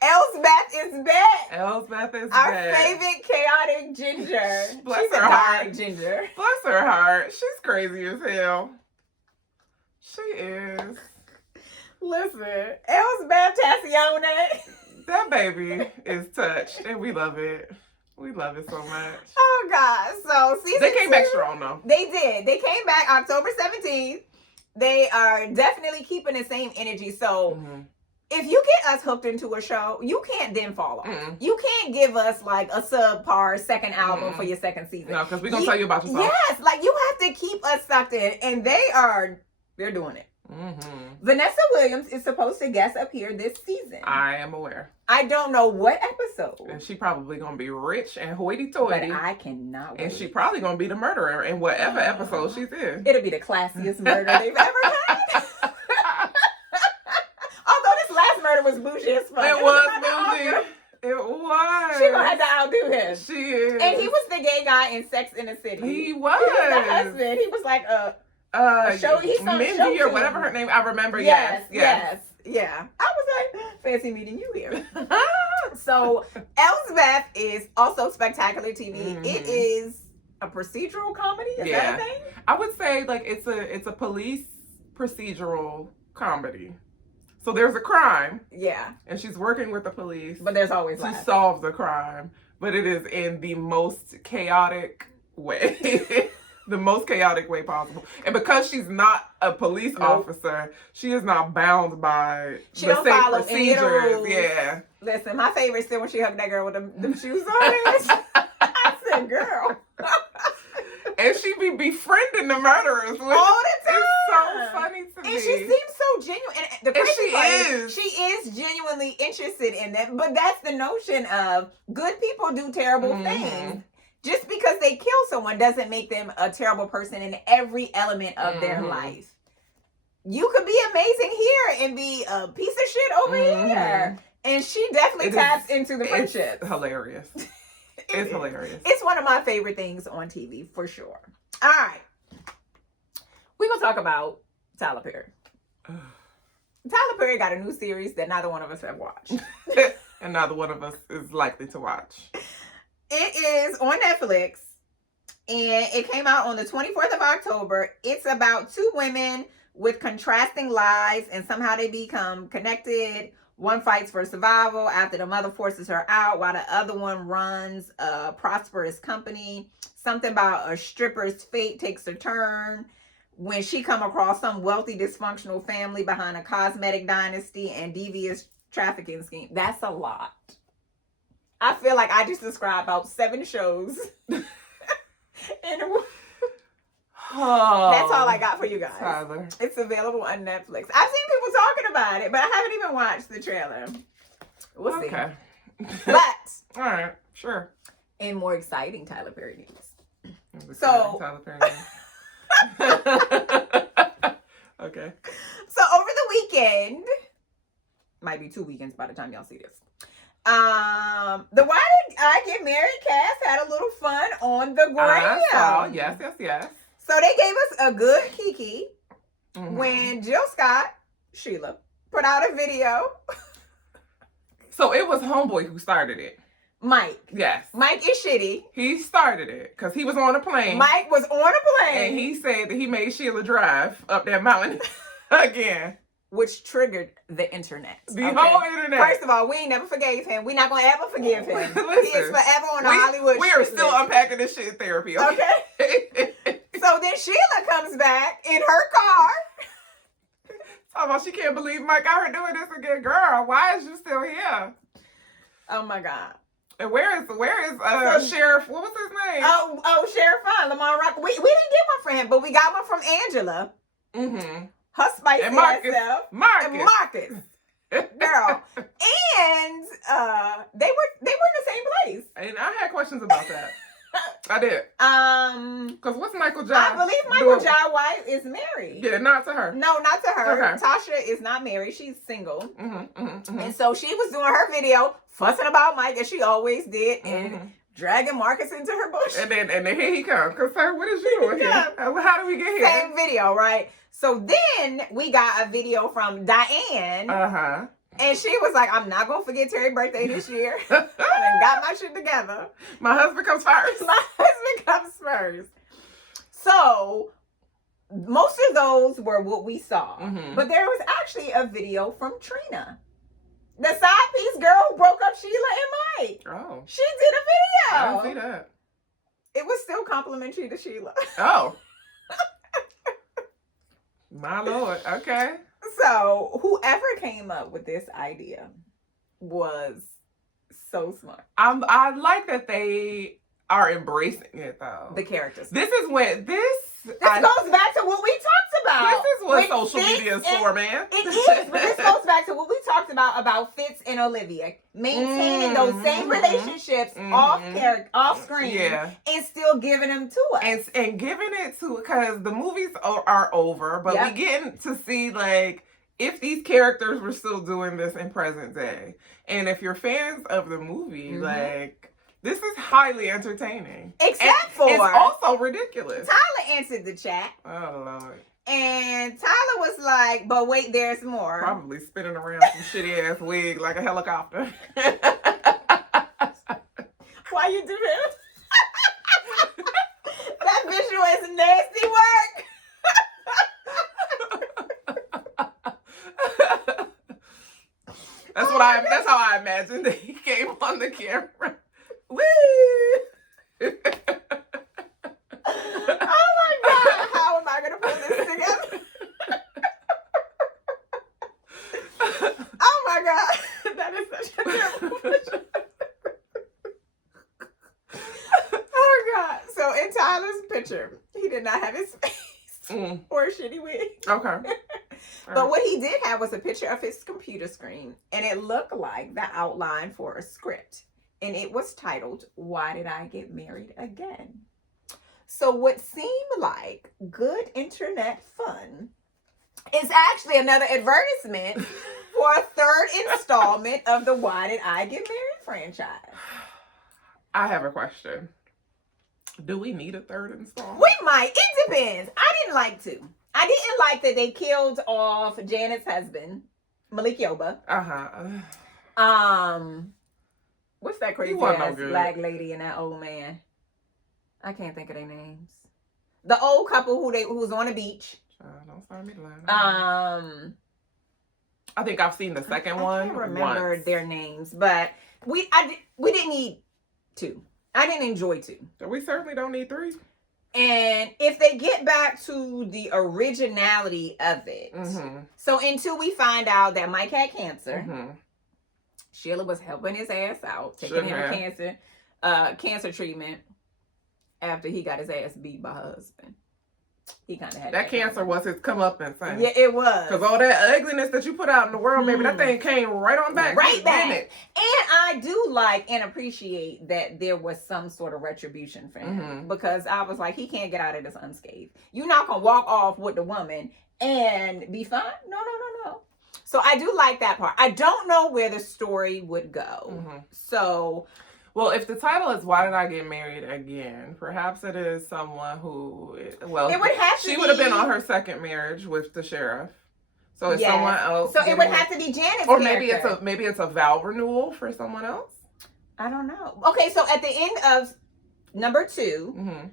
Elsbeth is back. Elsbeth is Our back. favorite chaotic ginger. Bless She's a her dark heart. ginger. Bless her heart. She's crazy as hell. She is. Listen, Elsbeth Tassione. That baby is touched, and we love it. We love it so much. Oh God! So season They came back 2, strong though. They did. They came back October 17th. They are definitely keeping the same energy. So if you get us hooked into a show, you can't then fall off. You can't give us like a subpar second album for your second season. No, because we're gonna tell you about yourself. Yes, like you have to keep us sucked in, and they're doing it. Vanessa Williams is supposed to guest appear this season. I am aware. I don't know what episode. And she probably gonna be rich and hoity-toity. But I cannot wait. And she probably gonna be the murderer in whatever episode she's in. It'll be the classiest murder they've ever had. Although this last murder was bougie as fuck. It was bougie. It was. She gonna have to outdo him. She is. And he was the gay guy in Sex in the City. He was. He was the husband. He was like a show. He's on Mindy show or whatever her name. I remember. Yes. Yeah. I was like, fancy meeting you here. So Elsbeth is also spectacular TV. It is a procedural comedy. Is that a thing? I would say like it's a police procedural comedy. So there's a crime. Yeah. And she's working with the police. But there's always to solve the crime. But it is in the most chaotic way. The most chaotic way possible. And because she's not a police officer, she is not bound by the same procedures. Yeah. Listen, my favorite still when she hugged that girl with them shoes on it. I said, girl. And she be befriending the murderers all the time. It's so funny to me. And she seems so genuine. And the crazy part is she is genuinely interested in them. But that's the notion of good people do terrible things. Just because they kill someone doesn't make them a terrible person in every element of their life. You could be amazing here and be a piece of shit over here. And she definitely taps into the friendship. It's hilarious. It's hilarious. It's one of my favorite things on TV, for sure. All right. We're going to talk about Tyler Perry. Tyler Perry got a new series that neither one of us have watched. And neither one of us is likely to watch. It is on Netflix. And it came out on the 24th of October. It's about two women with contrasting lives. And somehow they become connected. One fights for survival after the mother forces her out, while the other one runs a prosperous company. Something about a stripper's fate takes a turn when she come across some wealthy dysfunctional family behind a cosmetic dynasty and devious trafficking scheme. That's a lot. I feel like I just described about 7 shows. That's all I got for you guys. Tyler. It's available on Netflix. I've seen people talking about it, but I haven't even watched the trailer. We'll see. Okay. But all right, sure. In more exciting Tyler Perry news. Tyler Perry news. Okay. So over the weekend, might be 2 weekends by the time y'all see this. The Why Did I Get Married cast had a little fun on the gram. Yes. So they gave us a good kiki when Jill Scott, Sheila, put out a video. So it was Homeboy who started it. Mike. Yes. Mike is shitty. He started it because he was on a plane. Mike was on a plane. And he said that he made Sheila drive up that mountain again. Which triggered the internet. The whole internet. First of all, we ain't never forgave him. We're not going to ever forgive him. Listen, he is forever on the Hollywood We are still unpacking this shit in therapy, okay? So then Sheila comes back in her car. Talking about she can't believe Mike got her doing this again. Girl, why is you still here? Oh my God. And where is Sheriff, what was his name? Oh, Sheriff Lamar Rock. We didn't get one for him, but we got one from Angela. Her spicy herself. Marcus. Girl. And they were in the same place. And I had questions about that. I did. Because what's Michael Jai? I believe Michael Jai White is married. Yeah, not to her. No, not to her. Okay. Tasha is not married. She's single. And so she was doing her video, fussing about Mike, as she always did, and dragging Marcus into her bush. And then here he comes. Because, sir, what is you doing here? How did we get here? Same video, right? So then we got a video from Diane. And she was like, I'm not going to forget Terry's birthday this year. And got my shit together. My husband comes first. My husband comes first. So most of those were what we saw. But there was actually a video from Trina. The side piece girl who broke up Sheila and Mike. Oh. She did a video. I didn't see that. It was still complimentary to Sheila. Oh. My Lord. Okay. So whoever came up with this idea was so smart. I like that they are embracing it though. The characters. This is when this goes back to what we talked about. This is what When social Fitz media is and- for, man. It is, but this goes back to what we talked about Fitz and Olivia maintaining those same relationships off screen, and still giving them to us, and giving it to, because the movies are over, but we getting to see like if these characters were still doing this in present day, and if you're fans of the movie, like this is highly entertaining. Except for it's also ridiculous. Tyler answered the chat. Oh Lord. And Tyler was like, but wait, there's more. Probably spinning around some shitty ass wig like a helicopter. Why you do that? That visual is nasty work. That's how I imagined that he came on the camera. Woo! Oh my God, how am I gonna put this together? Oh my God, that is such a terrible picture. Oh God. So in Tyler's picture, he did not have his face or a shitty wig. Okay. But what he did have was a picture of his computer screen, and it looked like the outline for a script. And it was titled, "Why Did I Get Married Again?" So what seemed like good internet fun is actually another advertisement for a third installment of the Why Did I Get Married franchise. I have a question. Do we need a third installment? We might. It depends. I didn't like to. I didn't like that they killed off Janet's husband, Malik Yoba. What's that crazy ass black lady and that old man? I can't think of their names. The old couple who's on the beach. Don't start me lying. I think I've seen the second one. I can't remember their names, but we didn't need two. I didn't enjoy two. We certainly don't need three. And if they get back to the originality of it, so until we find out that Mike had cancer, Sheila was helping his ass out, taking him cancer treatment after he got his ass beat by her husband. He kind of had that cancer was his comeuppance. Yeah, it was. Because all that ugliness that you put out in the world, baby, that thing came right on back. Right back. And I do like and appreciate that there was some sort of retribution for him. Because I was like, he can't get out of this unscathed. You're not going to walk off with the woman and be fine? No. So I do like that part. I don't know where the story would go. So... Well, if the title is "Why Did I Get Married Again?" perhaps it is someone who, well, it would have to she would have been on her second marriage with the sheriff. So it's someone else. So it would have to be Janet's or character. maybe it's a vow renewal for someone else. I don't know. Okay, so at the end of number 2,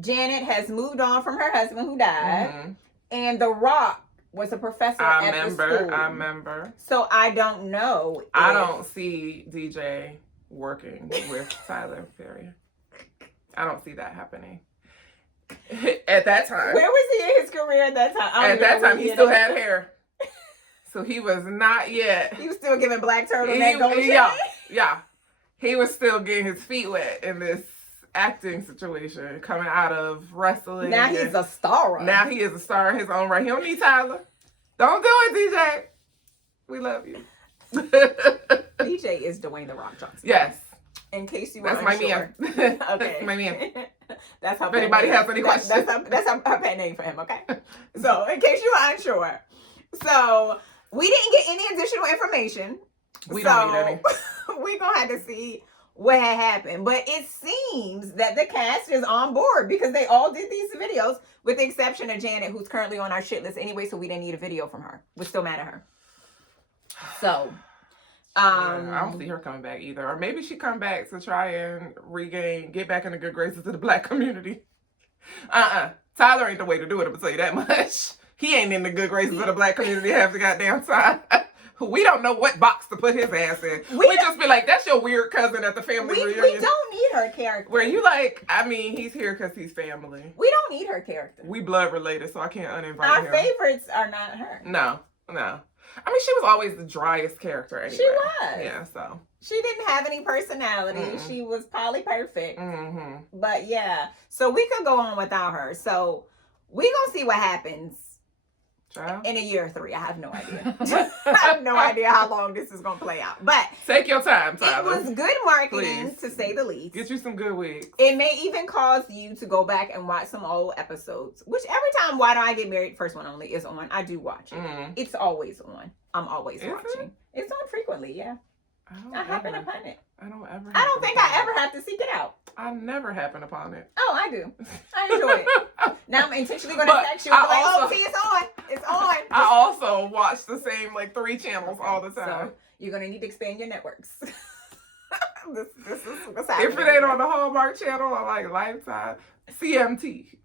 Janet has moved on from her husband who died, and The Rock was a professor at the school. I remember. So I don't know. I don't see DJ working with Tyler Perry. I don't see that happening. At that time. Where was he in his career at that time? At that time, he still had hair. So he was not yet. He was still giving black turtleneck gold chain? Yeah. He was still getting his feet wet in this acting situation, coming out of wrestling. Now he's a star. Now he is a star in his own right. He don't need Tyler. Don't do it, DJ. We love you. DJ is Dwayne The Rock Johnson. Yes. In case you were That's unsure. my man. Okay. That's my man. That's how. If anybody has any questions, that's her pet name for him. Okay. So in case you were unsure, so we didn't get any additional information. We don't need any. We're gonna have to see what had happened, but it seems that the cast is on board because they all did these videos, with the exception of Janet, who's currently on our shit list anyway. So we didn't need a video from her. We're still mad at her. So. I don't see her coming back either. Or maybe she come back to try and get back in the good graces of the black community. Tyler ain't the way to do it, I'm gonna tell you that much. He ain't in the good graces of the black community half the goddamn time. We don't know what box to put his ass in. We just be like, that's your weird cousin at the family reunion. We don't need her character. Where you like, I mean, he's here because he's family. We don't need her character. We blood related, so I can't uninvite him. Our favorites are not her. No. I mean, she was always the driest character anyway. She was. Yeah, so. She didn't have any personality. She was probably perfect. But yeah, so we could go on without her. So we gonna see what happens Child. In a year or 3. I have no idea. I have no idea how long this is going to play out. But take your time, It Tyler. was good marketing, Please. to say the least. Get you some good wigs. It may even cause you to go back and watch some old episodes, which every time Why Don't I Get Married, First One Only is on, I do watch it. It's always on. I'm always watching. It's on frequently, yeah. I happen upon it. I don't think I ever have to seek it out. I never happen upon it. Oh, I do. I enjoy it. Now I'm intentionally going to text you and be like, oh, see, it's on. It's on. I also watch the same, like, 3 channels all the time. So you're going to need to expand your networks. this is what's happening. If it ain't on the Hallmark channel or, like, Lifetime, CMT.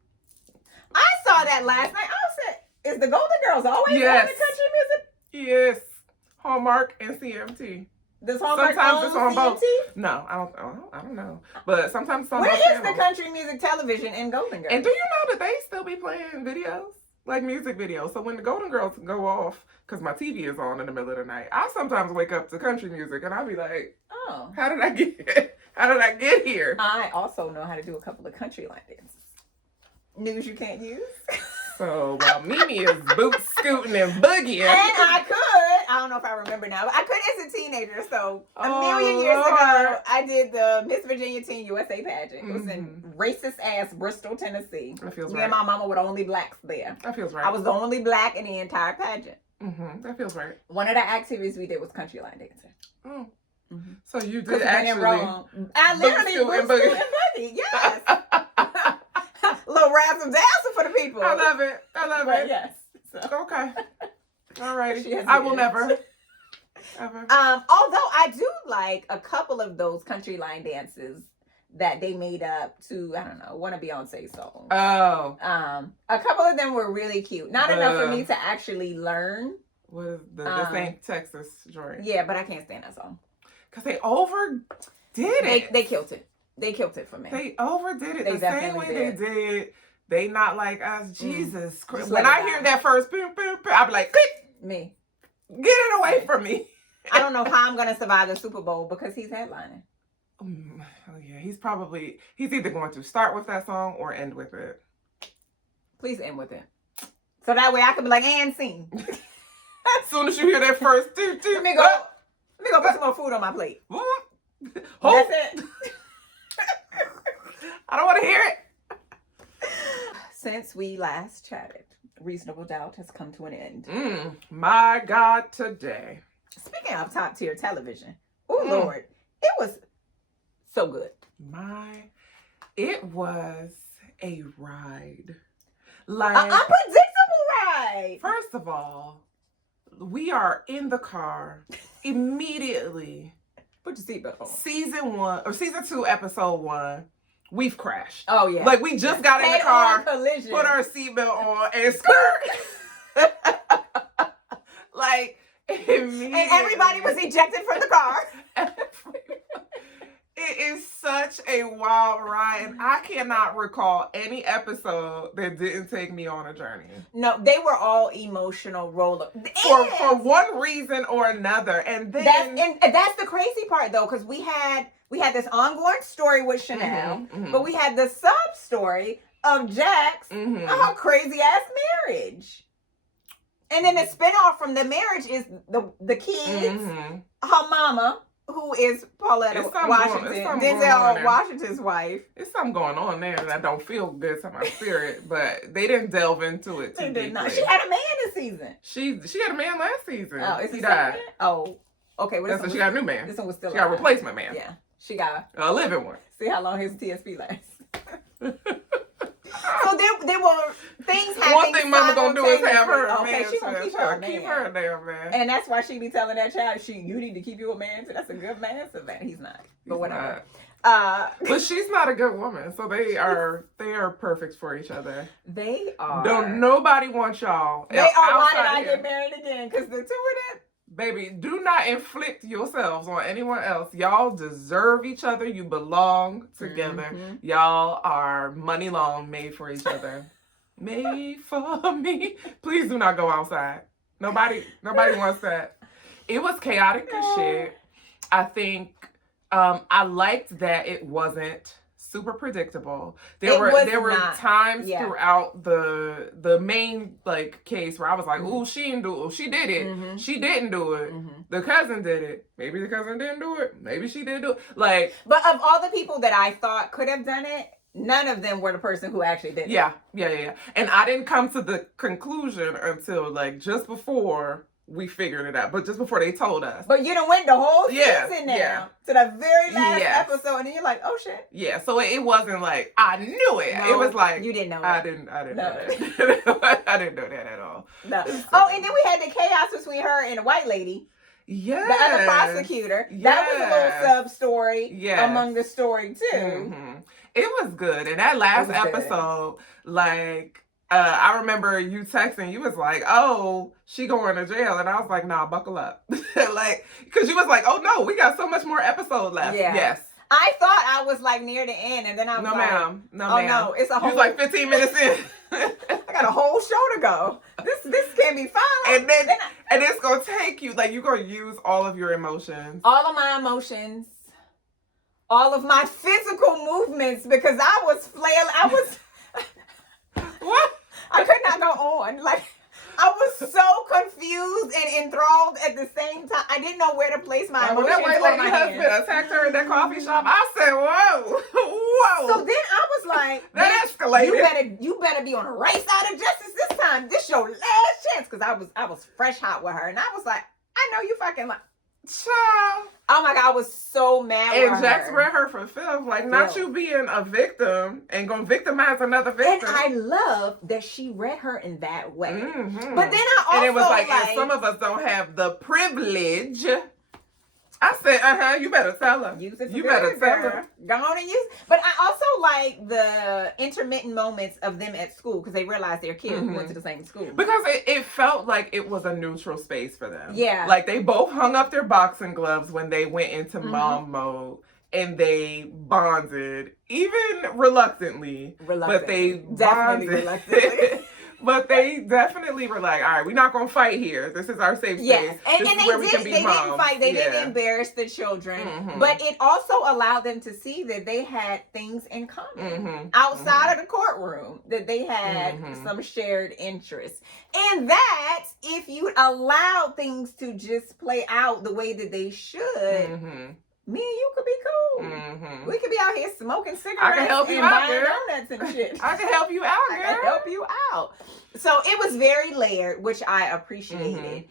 I saw that last night. I said, is the Golden Girls always on the country music? Yes. Hallmark and CMT. Does Hallmark sometimes it's on CMT? both. No, I don't know. But sometimes it's on both Where is channels. the country music television in Golden Girls? And do you know that they still be playing videos? Like music videos. So when the Golden Girls go off, because my TV is on in the middle of the night, I sometimes wake up to country music and I'll be like, oh, how did I get here? I also know how to do a couple of country line dances. News you can't use. So while Mimi is boot scooting and boogieing. And I don't know if I remember now, but I could as a teenager. So a million years ago, I did the Miss Virginia Teen USA pageant. It was in racist ass Bristol, Tennessee. That feels Me right. and my mama were the only blacks there. That feels right. I was the only black in the entire pageant. That feels right. One of the activities we did was country line dancing. Oh. So you did actually. Wrong. I literally boot scoot and boogie. Yes. Little razzle dazzle for the people. I love it. Yes. So. Okay. All right. She has I will it. never. Ever. Although I do like a couple of those country line dances that they made up to, I don't know, one of Beyonce's songs. Oh. A couple of them were really cute. Not enough for me to actually learn. What is the St. Texas joint? Yeah, but I can't stand that song. Because they overdid it. They killed it. They killed it for me. They overdid it. They the same way did. they did. They not like us. Jesus Christ. Just When let I it hear out. that first boom, boom, boom, I'll be like, click, Me. get it away from me. I don't know how I'm going to survive the Super Bowl because he's headlining. Oh yeah, he's either going to start with that song or end with it. Please end with it. So that way I can be like, and scene. As soon as you hear that first toot toot, Let me go put some more food on my plate. Hold. That's it. I don't want to hear it. Since we last chatted, Reasonable Doubt has come to an end. My God, today. Speaking of top tier television, oh Lord, it was so good. It was a ride. Like An unpredictable ride. First of all, we are in the car immediately. Put your seatbelt on. Season 2, episode 1. We've crashed. Oh yeah. Like we just got in the car, collision. put our seatbelt on, and skirt. Like immediately. And everybody was ejected from the car. It is such a wild ride. I cannot recall any episode that didn't take me on a journey. No, they were all emotional roller. For one reason or another. And then that's the crazy part though, because we had this ongoing story with Chanel, but we had the sub story of Jax and her crazy ass marriage. And then the spinoff from the marriage is the kids, her mama, who is Pauletta Washington, Denzel Washington's wife. It's something going on there that I don't feel good to my spirit, but they didn't delve into it too deeply. She had a man this season. She had a man last season. Oh, is he died. Oh, okay. Well, she got a new man. This one was still. She got a replacement man. Yeah, she got a living one. See how long his TSP lasts. So there were things happening. One thing Mama gonna do is have her a man. Okay, she gonna keep her a man. Keep her a damn man. And that's why she be telling that child, you need to keep you a man. So that's a good man. So that he's not. But whatever. But she's not a good woman. So they are perfect for each other. They are. Don't nobody want y'all. They are. Why did I get married again? Because the two of them. Baby, do not inflict yourselves on anyone else. Y'all deserve each other. You belong together. Y'all are money long, made for each other. Made for me. Please do not go outside. Nobody wants that. It was chaotic as shit. I think I liked that it wasn't super predictable. It There was were not. times Yeah. throughout the main like case where I was like, "Ooh, she didn't do it. She did it. Mhm. She didn't do it. Mhm. The cousin did it. Maybe the cousin didn't do it. Maybe she did do it." Like, But of all the people that I thought could have done it, none of them were the person who actually did it. yeah. And I didn't come to the conclusion until like just before we figured it out, but just before they told us. But you done went the whole Yeah, season now yeah. to the very last Yes. episode, and then you're like, oh shit. Yeah, so it wasn't like I knew it. No, it was like you didn't know I that. didn't No. know that. I didn't know that at all. No. Oh, and then we had the chaos between her and the white lady, Yeah. the other prosecutor. That was a little sub story Yes. among the story too. Mhm. It was good. And that last It was good. episode, like, I remember you texting, you was like, "Oh, she going to jail." And I was like, "Nah, buckle up." Like, because you was like, "Oh no, we got so much more episode left." Yeah. Yes. I thought I was like near the end, and then I was No, like, ma'am. No, oh ma'am. no, it's a You whole. was like 15 minutes in. I got a whole show to go. This can't be fun. And then and it's gonna take you, like, you're gonna use all of your emotions. All of my emotions, all of my physical movements, because I was flailing. What? I could not go on. Like, I was so confused and enthralled at the same time. I didn't know where to place my When emotions that white or lady my husband hands. attacked her in that coffee shop, I said, "Whoa, whoa!" So then I was like, that "Bitch, escalated. you better be on the right side of justice this time. This your last chance." Because I was fresh hot with her, and I was like, "I know you fucking like." Child. Oh my God, I was so mad And with Jax her. read her for filth, like, not you being a victim and gonna victimize another And victim. I love that she read her in that way. Mhm. But then I also and it was like, and some of us don't have the privilege. I said, you better tell her. Use it for You good, better tell girl. her. Go on and use. But I also like the intermittent moments of them at school because they realized their kids Mhm. went to the same school. Because it felt like it was a neutral space for them. Yeah. Like they both hung up their boxing gloves when they went into Mhm. mom mode and they bonded, even reluctantly. But they definitely bonded. reluctantly. But they definitely were like, all right, we're not going to fight here. This is our safe space. Yes, and this they is where we can did. be They moms. didn't fight. They didn't Yeah. embarrass the children. Mhm. But it also allowed them to see that they had things in common Mhm. outside of the courtroom. That they had Mhm. some shared interests, and that if you allow things to just play out the way that they should, Mhm. me and you could be cool. Mhm. We could be out here smoking cigarettes I can help you and out, buying girl. donuts and shit. I can help you out, I girl. can help you out. So it was very layered, which I appreciated.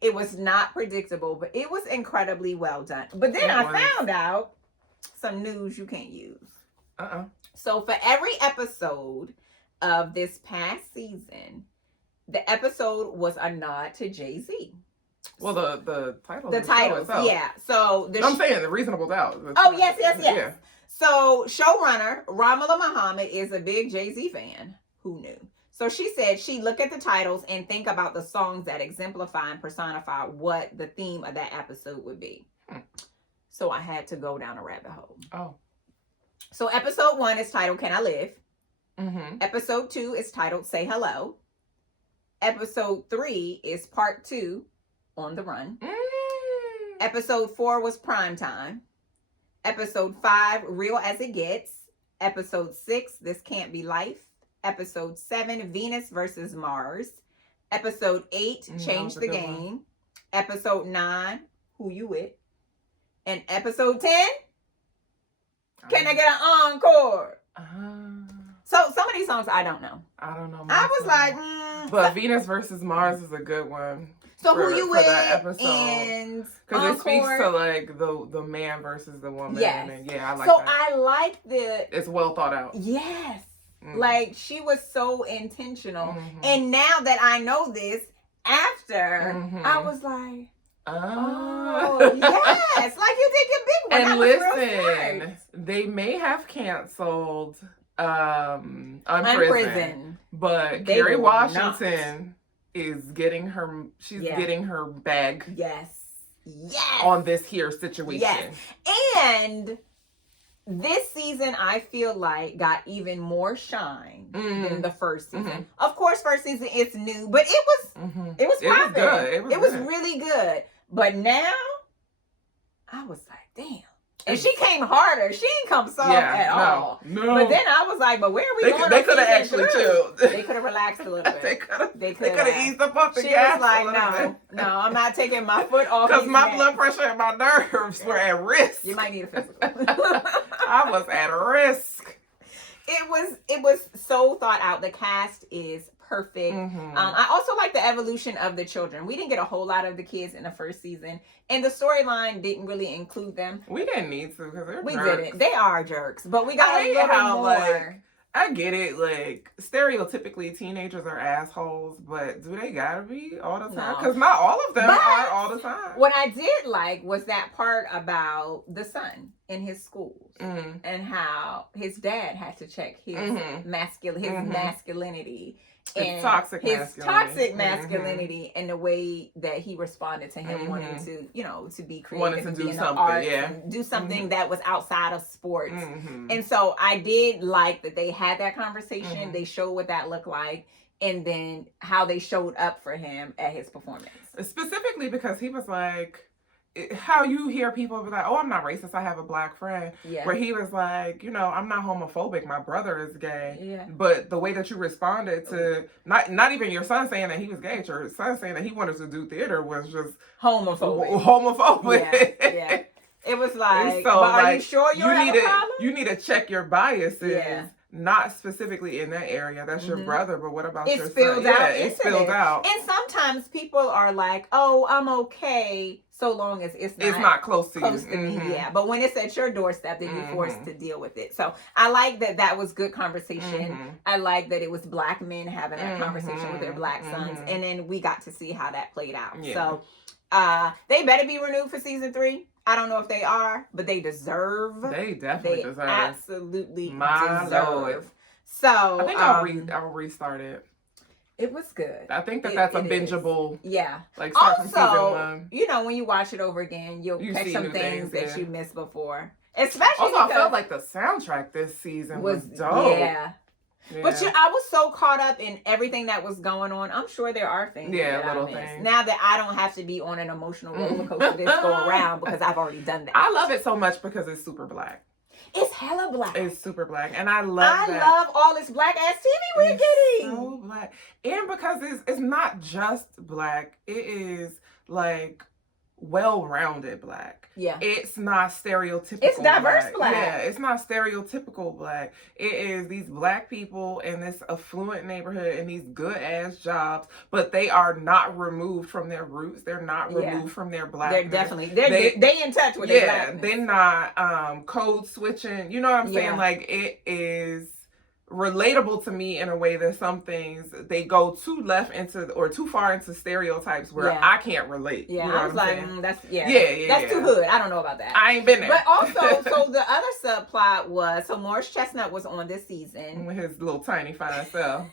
It was not predictable, but it was incredibly well done. But then I found out some news you can't use. So for every episode of this past season, the episode was a nod to Jay-Z. Well, the title. The titles, yeah. So I'm saying the Reasonable Doubt. Oh, yes. Yeah. So showrunner Ramala Muhammad is a big Jay-Z fan. Who knew? So she said she'd look at the titles and think about the songs that exemplify and personify what the theme of that episode would be. So I had to go down a rabbit hole. Oh. So episode 1 is titled Can I Live? Mm-hmm. Episode 2 is titled Say Hello. Episode 3 is part 2, On the Run. Episode 4 was Prime Time. Episode 5, Real as It Gets. Episode 6, This Can't Be Life. Episode 7, Venus versus Mars. Episode 8, Change the Game. Episode 9, Who You With. And episode 10, Can I Get an Encore? So some of these songs I don't know. I don't know. I was like, But Venus versus Mars is a good one. So for, Who You for With that episode. and because it speaks to like the man versus the woman. Yes. And yeah, I like so that. I like It's well thought out. Yes. Mm. Like she was so intentional. Mhm. And now that I know this after, Mhm. I was like, Oh, yes. Like you did your big one. And That was real listen, smart. they may have canceled Unprison, Unprison. but They Kerry will Washington is getting her. She's Yeah. getting her bag Yes. Yes. on this here situation. Yes. And this season, I feel like got even more shine than the first season. Mhm. Of course, first season is new, but it was Mhm. it was popping. good. It was It was good. really good. But now, I was like, damn. And she came harder. She didn't come soft at all. No. But then I was like, but where are we going? They could have actually chilled. They could have relaxed a little bit. They could have eased up off the gas. She was like, no, I'm not taking my foot off. Because my blood pressure and my nerves were at risk. You might need a physical. I was at risk. It was so thought out. The cast is perfect. I also like the evolution of the children. We didn't get a whole lot of the kids in the first season, and the storyline didn't really include them. We didn't need to because they're we jerks. didn't. They are jerks, but we got a little more. Like, I get it. Like, stereotypically, teenagers are assholes, but do they gotta be all the time? Because not all of them are all the time. What I did like was that part about the son in his schools and how his dad had to check his masculinity. And toxic masculinity and the way that he responded to him wanting to, to be creative, wanting to do something, and do something that was outside of sports. And so I did like that they had that conversation. They showed what that looked like, and then how they showed up for him at his performance. Specifically because he was like, how you hear people be like, oh, I'm not racist, I have a black friend. Yeah. Where he was like, I'm not homophobic, my brother is gay. Yeah. But the way that you responded to not even your son saying that he was gay, your son saying that he wanted to do theater was just homophobic. Yeah. It was like, so, but are you sure you have a problem? You need to check your biases. Yeah. Not specifically in that area. That's your brother, but what about your son? It's spilled out. And sometimes people are like, oh, I'm okay so long as it's not close to me. Yeah. But when it's at your doorstep, then you're forced to deal with it. So I like that was good conversation. I like that it was black men having that conversation with their black sons. And then we got to see how that played out. Yeah. So they better be renewed for season 3. I don't know if they are, but they deserve. They definitely deserve. Absolutely deserve. Lord. So I think I'll restart it. It was good. I think that's a bingeable. Yeah. Like start from season 1. When you watch it over again, you'll catch some things that you missed before. Especially also, I felt like the soundtrack this season was dope. Yeah. But I was so caught up in everything that was going on. I'm sure there are things that I missed. Things. Now that I don't have to be on an emotional roller coaster this go around because I've already done that. I love it so much because it's super black. It's hella black. It's super black. And I love all this black ass TV we're getting. So black. And because it's not just black. It is like well-rounded black. Yeah. It's not stereotypical. It's diverse black. Yeah, it's not stereotypical black. It is these black people in this affluent neighborhood in these good ass jobs, but they are not removed from their roots. They're not removed from their blackness. They're definitely they in touch with their blackness. They're not code switching. You know what I'm saying? Like it is relatable to me in a way that some things they go too left into or too far into stereotypes where I can't relate. Yeah, you know I was like, that's that's too hood. I don't know about that. I ain't been there. But also, so the other subplot was Morris Chestnut was on this season with his little tiny fine self.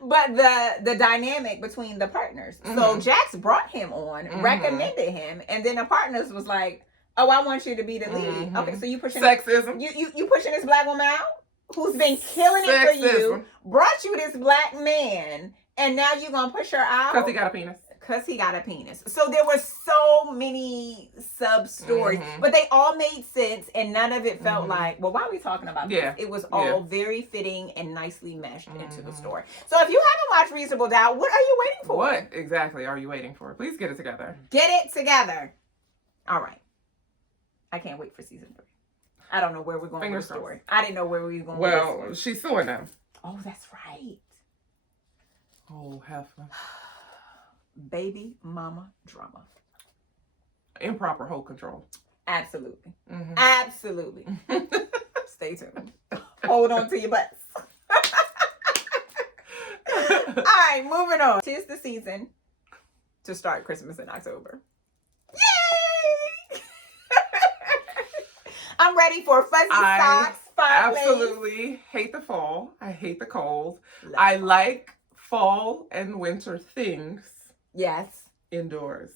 But the dynamic between the partners. So Jax brought him on, recommended him, and then the partners was like, "Oh, I want you to be the lead." Okay, so you pushing sexism. You pushing this black woman out? Who's been killing it for you, brought you this black man, and now you're going to push her out? Because he got a penis. Because he got a penis. So there were so many sub-stories, but they all made sense, and none of it felt like, well, why are we talking about this? It was all very fitting and nicely meshed into the story. So if you haven't watched Reasonable Doubt, what are you waiting for? What exactly are you waiting for? Please get it together. Get it together. All right. I can't wait for season 3. I don't know where we're going with the story. I didn't know where we were going with the story. Well, she's suing them. Oh, that's right. Oh, heifer. Baby mama drama. Improper hold control. Absolutely. Absolutely. Stay tuned. Hold on to your butts. All right, moving on. 'Tis the season to start Christmas in October. Yay! I'm ready for fuzzy socks, fireplace. Absolutely hate the fall. I hate the cold. I like fall and winter things. Yes. Indoors.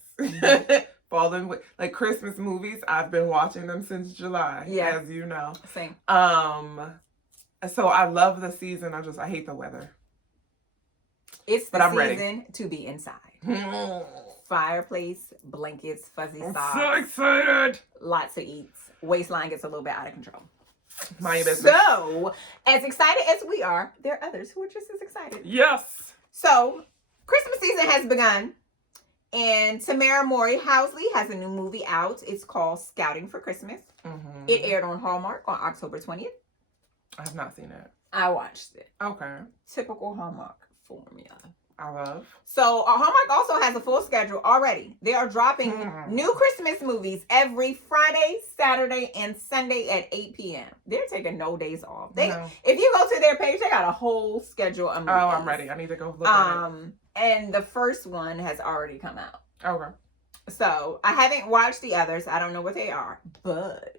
Fall and like Christmas movies. I've been watching them since July, as you know. Same. So I love the season. I hate the weather. It's the season to be inside. fireplace, blankets, fuzzy I'm socks. so excited. Lots of eats. Waistline gets a little bit out of control. Mind your business. So, as excited as we are, there are others who are just as excited. Yes. So, Christmas season has begun. And Tamara Mori Housley has a new movie out. It's called Scouting for Christmas. Mm-hmm. It aired on Hallmark on October 20th. I have not seen it. I watched it. Okay. Typical Hallmark formula. I love. So Hallmark also has a full schedule already. They are dropping new Christmas movies every Friday, Saturday, and Sunday at 8 p.m. They're taking no days off. If you go to their page, they got a whole schedule of movies. Oh, I'm ready. I need to go look at it. And the first one has already come out. Okay. So I haven't watched the others. I don't know what they are. But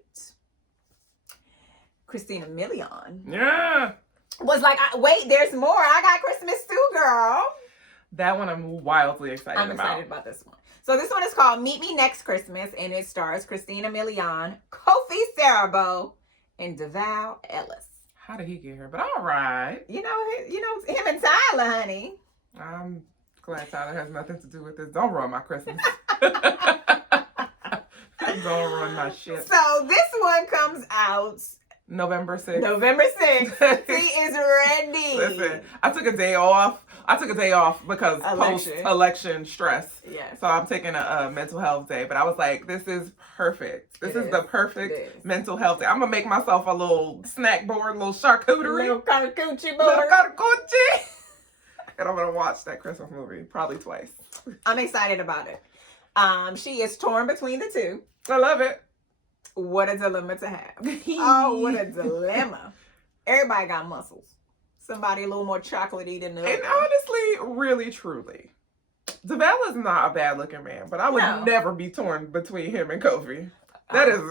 Christina Milian was like, wait, there's more. I got Christmas too, girl. That one I'm wildly excited about. I'm excited about this one. So this one is called Meet Me Next Christmas, and it stars Christina Milian, Kofi Saraboh, and DeVal Ellis. How did he get here? But all right. You know him and Tyler, honey. I'm glad Tyler has nothing to do with this. Don't ruin my Christmas. Don't ruin my shit. So this one comes out November 6th. November 6th. He is ready. Listen, I took a day off because post-election stress. Yes. So I'm taking a mental health day. But I was like, this is perfect. This is the perfect mental health day. I'm going to make myself a little snack board, a little charcuterie. Little charcuterie board. And I'm going to watch that Christmas movie probably twice. I'm excited about it. She is torn between the two. I love it. What a dilemma to have. Oh, what a dilemma. Everybody got muscles. Somebody a little more chocolatey than the other. And honestly, really, truly, DeVal is not a bad looking man, but I would never be torn between him and Kofi. That is,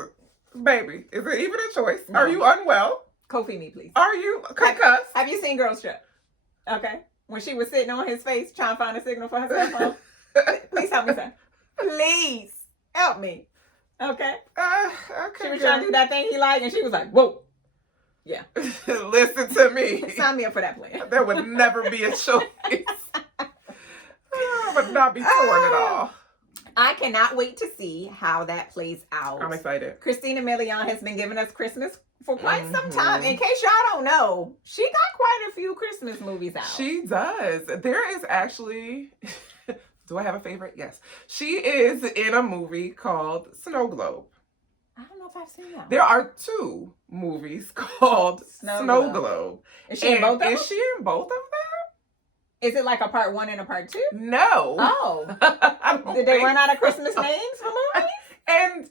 baby, is it even a choice? No. Are you unwell? Kofi me, please. Are you concussed? Have you seen Girls Trip? Okay. When she was sitting on his face trying to find a signal for her cell phone. Please help me, sir. Please help me. Okay. Okay. She was trying to do that thing he liked, and she was like, whoa. Yeah. Listen to me. Sign me up for that plan. There would never be a choice. I would not be torn at all. I cannot wait to see how that plays out. I'm excited. Christina Milian has been giving us Christmas for quite some time. In case y'all don't know, she got quite a few Christmas movies out. She does. There is actually... Do I have a favorite? Yes. She is in a movie called Snow Globe. I don't know if I've seen that. There are two movies called Snow Globe. Is she in both of them? Is she in both of them? Is it like a part 1 and a part 2? No. Oh. Did they run out of Christmas names for movies? And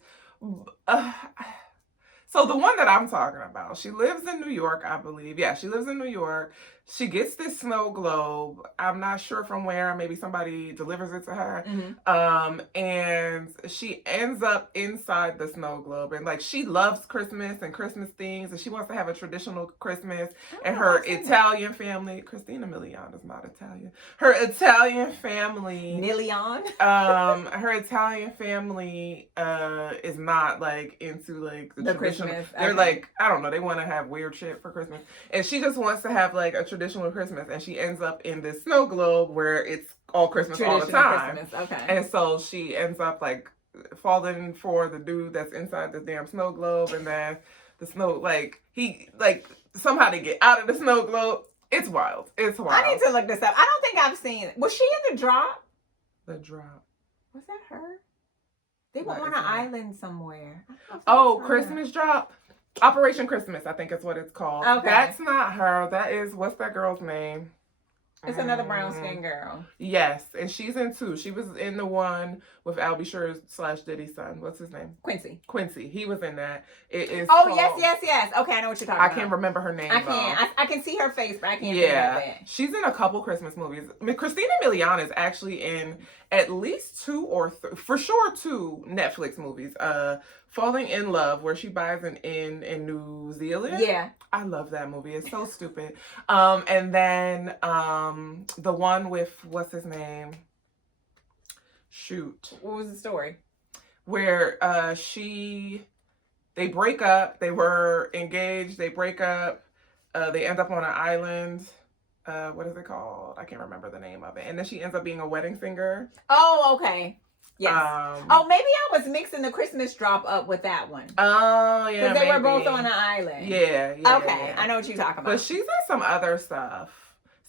so the one that I'm talking about, she lives in New York, I believe. Yeah, she lives in New York. She gets this snow globe. I'm not sure from where. Maybe somebody delivers it to her. Mm-hmm. And she ends up inside the snow globe. And like, she loves Christmas and Christmas things. And she wants to have a traditional Christmas. And her Italian family, Christina Milian is not Italian. Her Italian family. Milian? Her Italian family is not like into like the traditional. Christmas. They're like, I don't know. They want to have weird shit for Christmas. And she just wants to have like a traditional Christmas, and she ends up in this snow globe where it's all Christmas all the time. Christmas. Okay. And so she ends up like falling for the dude that's inside the damn snow globe, and then the snow somehow they get out of the snow globe. It's wild. It's wild. I need to look this up. I don't think I've seen it. Was she in The Drop? The Drop. Was that her? They were on an island somewhere. Oh, Christmas Drop. Operation Christmas, I think is what it's called. Okay. That's not her. That is, what's that girl's name? It's another brown skin girl. Yes, and she's in 2. She was in the one with Albie Sure / Diddy's son. What's his name? Quincy. He was in that. It is. Oh, yes. Okay, I know what you're talking about. I can't remember her name. I can see her face, but I can't think of it. She's in a couple Christmas movies. I mean, Christina Milian is actually in at least 2 or 3, for sure 2 Netflix movies. Falling in Love, where she buys an inn in New Zealand. Yeah. I love that movie. It's so stupid. And then the one with, what's his name? Shoot. What was the story? Where they break up. They were engaged. They break up. They end up on an island. what is it called? I can't remember the name of it. And then she ends up being a wedding singer. Oh, okay. Yes. Oh, maybe I was mixing the Christmas drop up with that one. Oh, yeah. Because they were both on an island. Yeah. Okay, yeah. I know what you're talking about. But she's in some other stuff.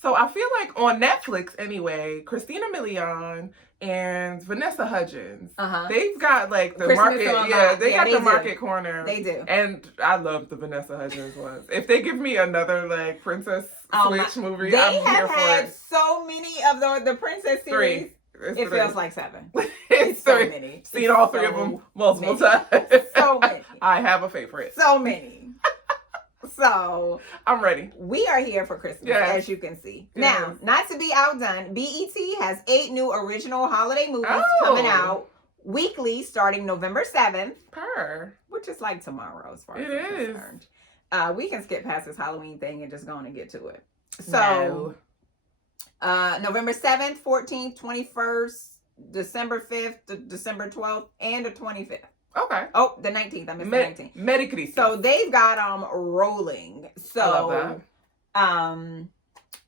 So I feel like on Netflix anyway, Christina Milian and Vanessa Hudgens, they've got like the Christmas market. Yeah, they got the market corner. They do. And I love the Vanessa Hudgens ones. If they give me another like Princess Switch movie, I'm here for it. They have had so many of the Princess series. It feels like 7. It's so many. Seen all 3 of them multiple times. So many. I have a favorite. So many. So I'm ready. We are here for Christmas, as you can see. Yes. Now, not to be outdone, BET has 8 new original holiday movies coming out weekly starting November 7th. Which is like tomorrow as far as I'm concerned. We can skip past this Halloween thing and just go on and get to it. So November 7th, 14th, 21st, December 5th, December 12th, and the 25th. Okay. Oh, the 19th. I missed the 19th. Merry Christmas. So they've got rolling. So I love that.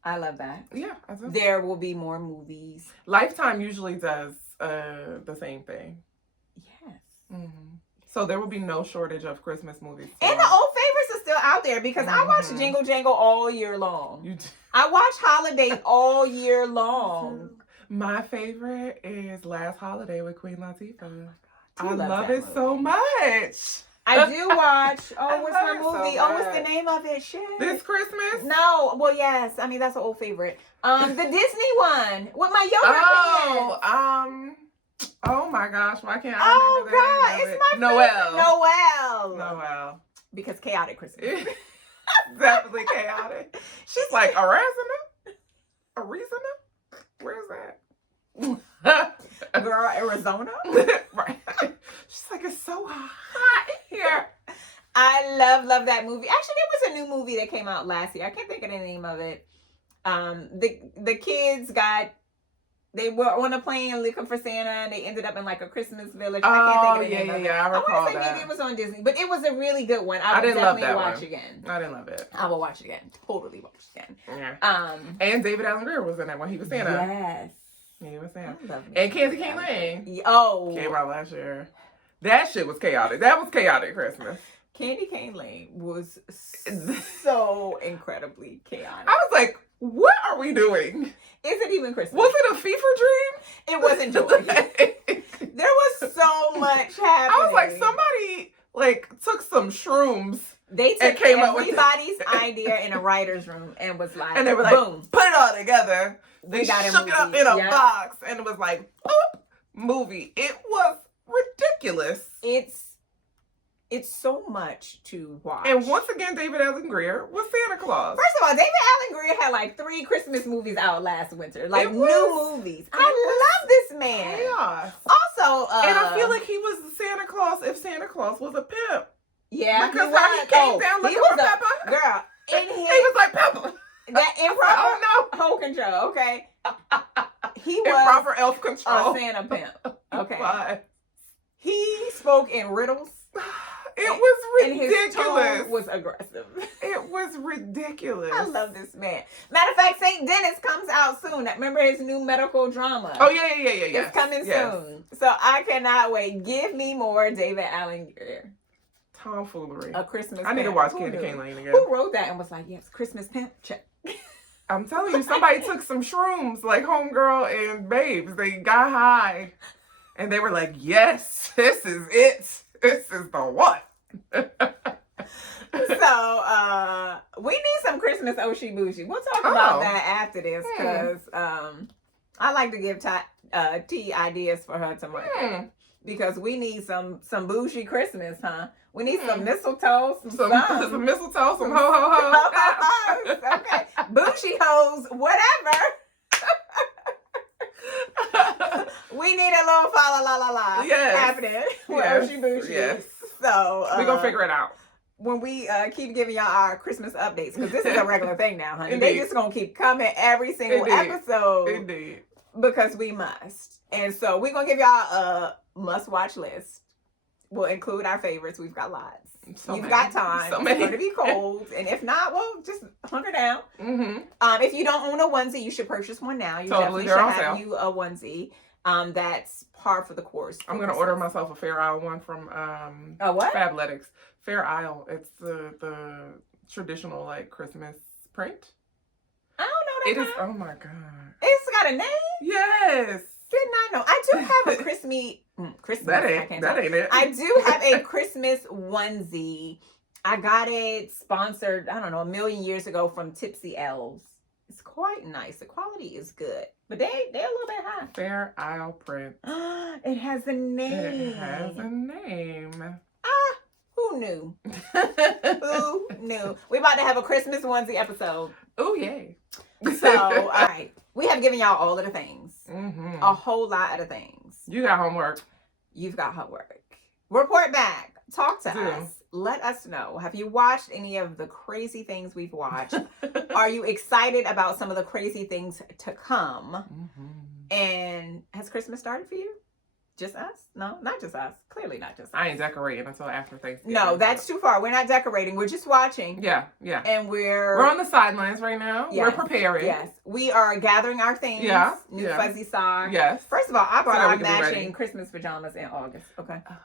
I love that. Yeah, I do. There will be more movies. Lifetime usually does the same thing. Yes. Mm-hmm. So there will be no shortage of Christmas movies. And the old favorites are still out there because I watch Jingle Jangle all year long. I watch Holiday all year long. My favorite is Last Holiday with Queen Latifah. I love it so much. I do watch. What's my movie? What's the name of it? Shit. This Christmas? No. Well, yes. I mean, that's an old favorite. The Disney one with my yoga pants. Oh my gosh, why can't I remember the name of it? It's my favorite. Noel. Because chaotic Christmas. Definitely chaotic. She's like, Arizona? Where's that? Girl, Arizona? Right. She's like, it's so hot here. I love that movie. Actually, there was a new movie that came out last year. I can't think of the name of it. The kids they were on a plane looking for Santa and they ended up in like a Christmas village. I can't think of the name of it. I recall that. Maybe it was on Disney, but it was a really good one. I didn't love that watch one. Again. I didn't love it. I will watch it again. Totally watch it again. Yeah. And David Allen Greer was in that one. He was Santa. Yes. He was Santa. I love and Candy Cane Lane. Came out last year. That shit was chaotic. That was chaotic Christmas. Candy Cane Lane was so incredibly chaotic. I was like, what are we doing? Is it even Christmas? Was it a fever dream? It wasn't joy. There was so much happening. I was like, somebody took some shrooms. They took everybody's idea in a writer's room and was like, and they were like, boom, put it all together. They got shook it up in a box and it was like, boop, movie. It was ridiculous. It's so much to watch. And once again, David Allen Greer was Santa Claus. First of all, David Allen Greer had like 3 Christmas movies out last winter. New movies. I love this man. Chaos. Also, and I feel like he was Santa Claus if Santa Claus was a pimp. Yeah. Because he came down looking for Pepper. Girl. He was like, Pepper. That improper whole control, okay? He was improper elf control. A Santa pimp. Okay. Why? He spoke in riddles. It was ridiculous. And his tone was aggressive. It was ridiculous. I love this man. Matter of fact, St. Dennis comes out soon. Remember his new medical drama? Oh, yeah. It's coming soon. So I cannot wait. Give me more David Allen Greer. Tomfoolery. A Christmas I need to watch Candy Cane Lane again. Who wrote that and was like, yes, Christmas pimp, check. I'm telling you, somebody took some shrooms, like Homegirl and Babes. They got high. And they were like, yes, this is it. This is the one. So, we need some Christmas Oshi Bougie. We'll talk about that after this because I like to give T ideas for her tomorrow. Because we need some bougie Christmas, huh? We need some mistletoe, some mistletoe, some ho. Okay, bougie hoes, whatever. We need a little fa la la la happening with Oshi Bougie. Yes. So we're gonna figure it out when we keep giving y'all our Christmas updates because this is a regular thing now, honey. They just gonna keep coming every single episode. Indeed. Because we must. And so we're gonna give y'all a must watch list. We'll include our favorites. We've got lots. You've got time. So it's going to be cold. And if not, well, just hunker down. If you don't own a onesie, you should purchase one now. You definitely should have you a onesie. That's par for the course. I'm going to order myself a Fair Isle one from what? Fabletics. Fair Isle. It's the traditional like Christmas print. I don't know that. It is. Oh my god. It's got a name. Yes. Did not know. I do have a Christmas. That ain't it. I do have a Christmas onesie. I got it sponsored, I don't know, a million years ago from Tipsy Elves. It's quite nice. The quality is good. But they're a little bit high. Fair Isle print. It has a name. It has a name. Who knew? Who knew? We're about to have a Christmas onesie episode. Oh, yay. So, all right. We have given y'all all of the things. A whole lot of the things. You got homework. You've got homework. Report back. Talk to us. Let us know. Have you watched any of the crazy things we've watched? Are you excited about some of the crazy things to come? And has Christmas started for you? Just us? No, not just us. Clearly not just us. I ain't decorating until after Thanksgiving. No, that's too far. We're not decorating. We're just watching. Yeah. And we're on the sidelines right now. Yes. We're preparing. Yes. We are gathering our things. Yeah. New fuzzy socks. Yes. First of all, I bought our matching Christmas pajamas in August. Okay. Oh.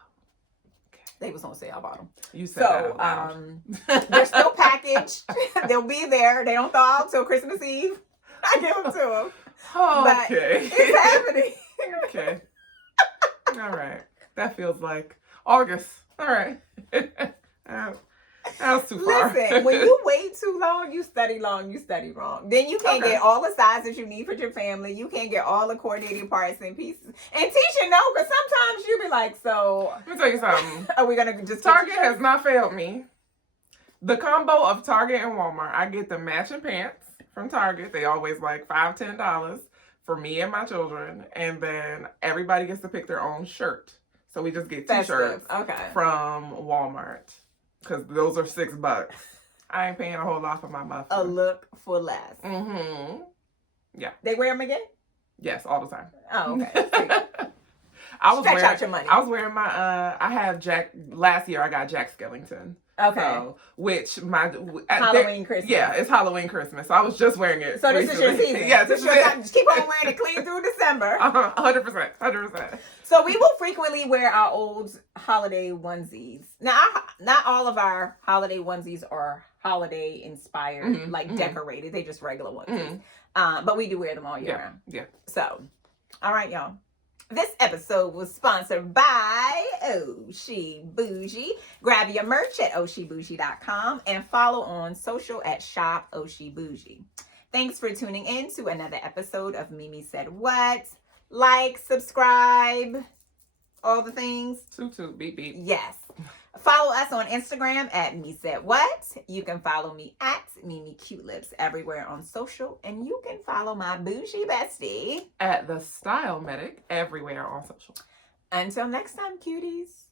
They was on sale. I bought them. You said that. They're still packaged. They'll be there. They don't thaw out till Christmas Eve. I give them to them. Oh, okay. But it's happening. Okay. All right. That feels like August. All right. That was too far. Listen, when you wait too long, you study long, you study wrong. Then you can't get all the sizes you need for your family. You can't get all the coordinating parts and pieces. And Tisha, no, because sometimes you be like, so. Let me tell you something. Are we going to just. Target has not failed me. The combo of Target and Walmart, I get the matching pants from Target. They always like $5, $10 for me and my children. And then everybody gets to pick their own shirt. So we just get t-shirts from Walmart. Because those are $6. I ain't paying a whole lot for my muffin. A look for less. Yeah. They wear them again? Yes, all the time. Oh, okay. Stretch out your money. I was wearing my, last year I got Jack Skellington. Okay. So, Halloween, Christmas. Yeah, it's Halloween, Christmas. So I was just wearing it. So this is your season. Yes, this is it. Just keep on wearing it clean through December. 100%. So we will frequently wear our old holiday onesies. Now, not all of our holiday onesies are holiday inspired, decorated. They just regular onesies. But we do wear them all year round. Yeah. So, all right, y'all. This episode was sponsored by Oshi Bougie. Grab your merch at oshibougie.com and follow on social at Shop Oshi Bougie. Thanks for tuning in to another episode of Mimi Said What. Like, subscribe, all the things. Toot, beep, beep. Yes. Follow us on Instagram at Me Said What. You can follow me at Mimi Cute Lips everywhere on social. And you can follow my bougie bestie at The Style Medic everywhere on social. Until next time, cuties.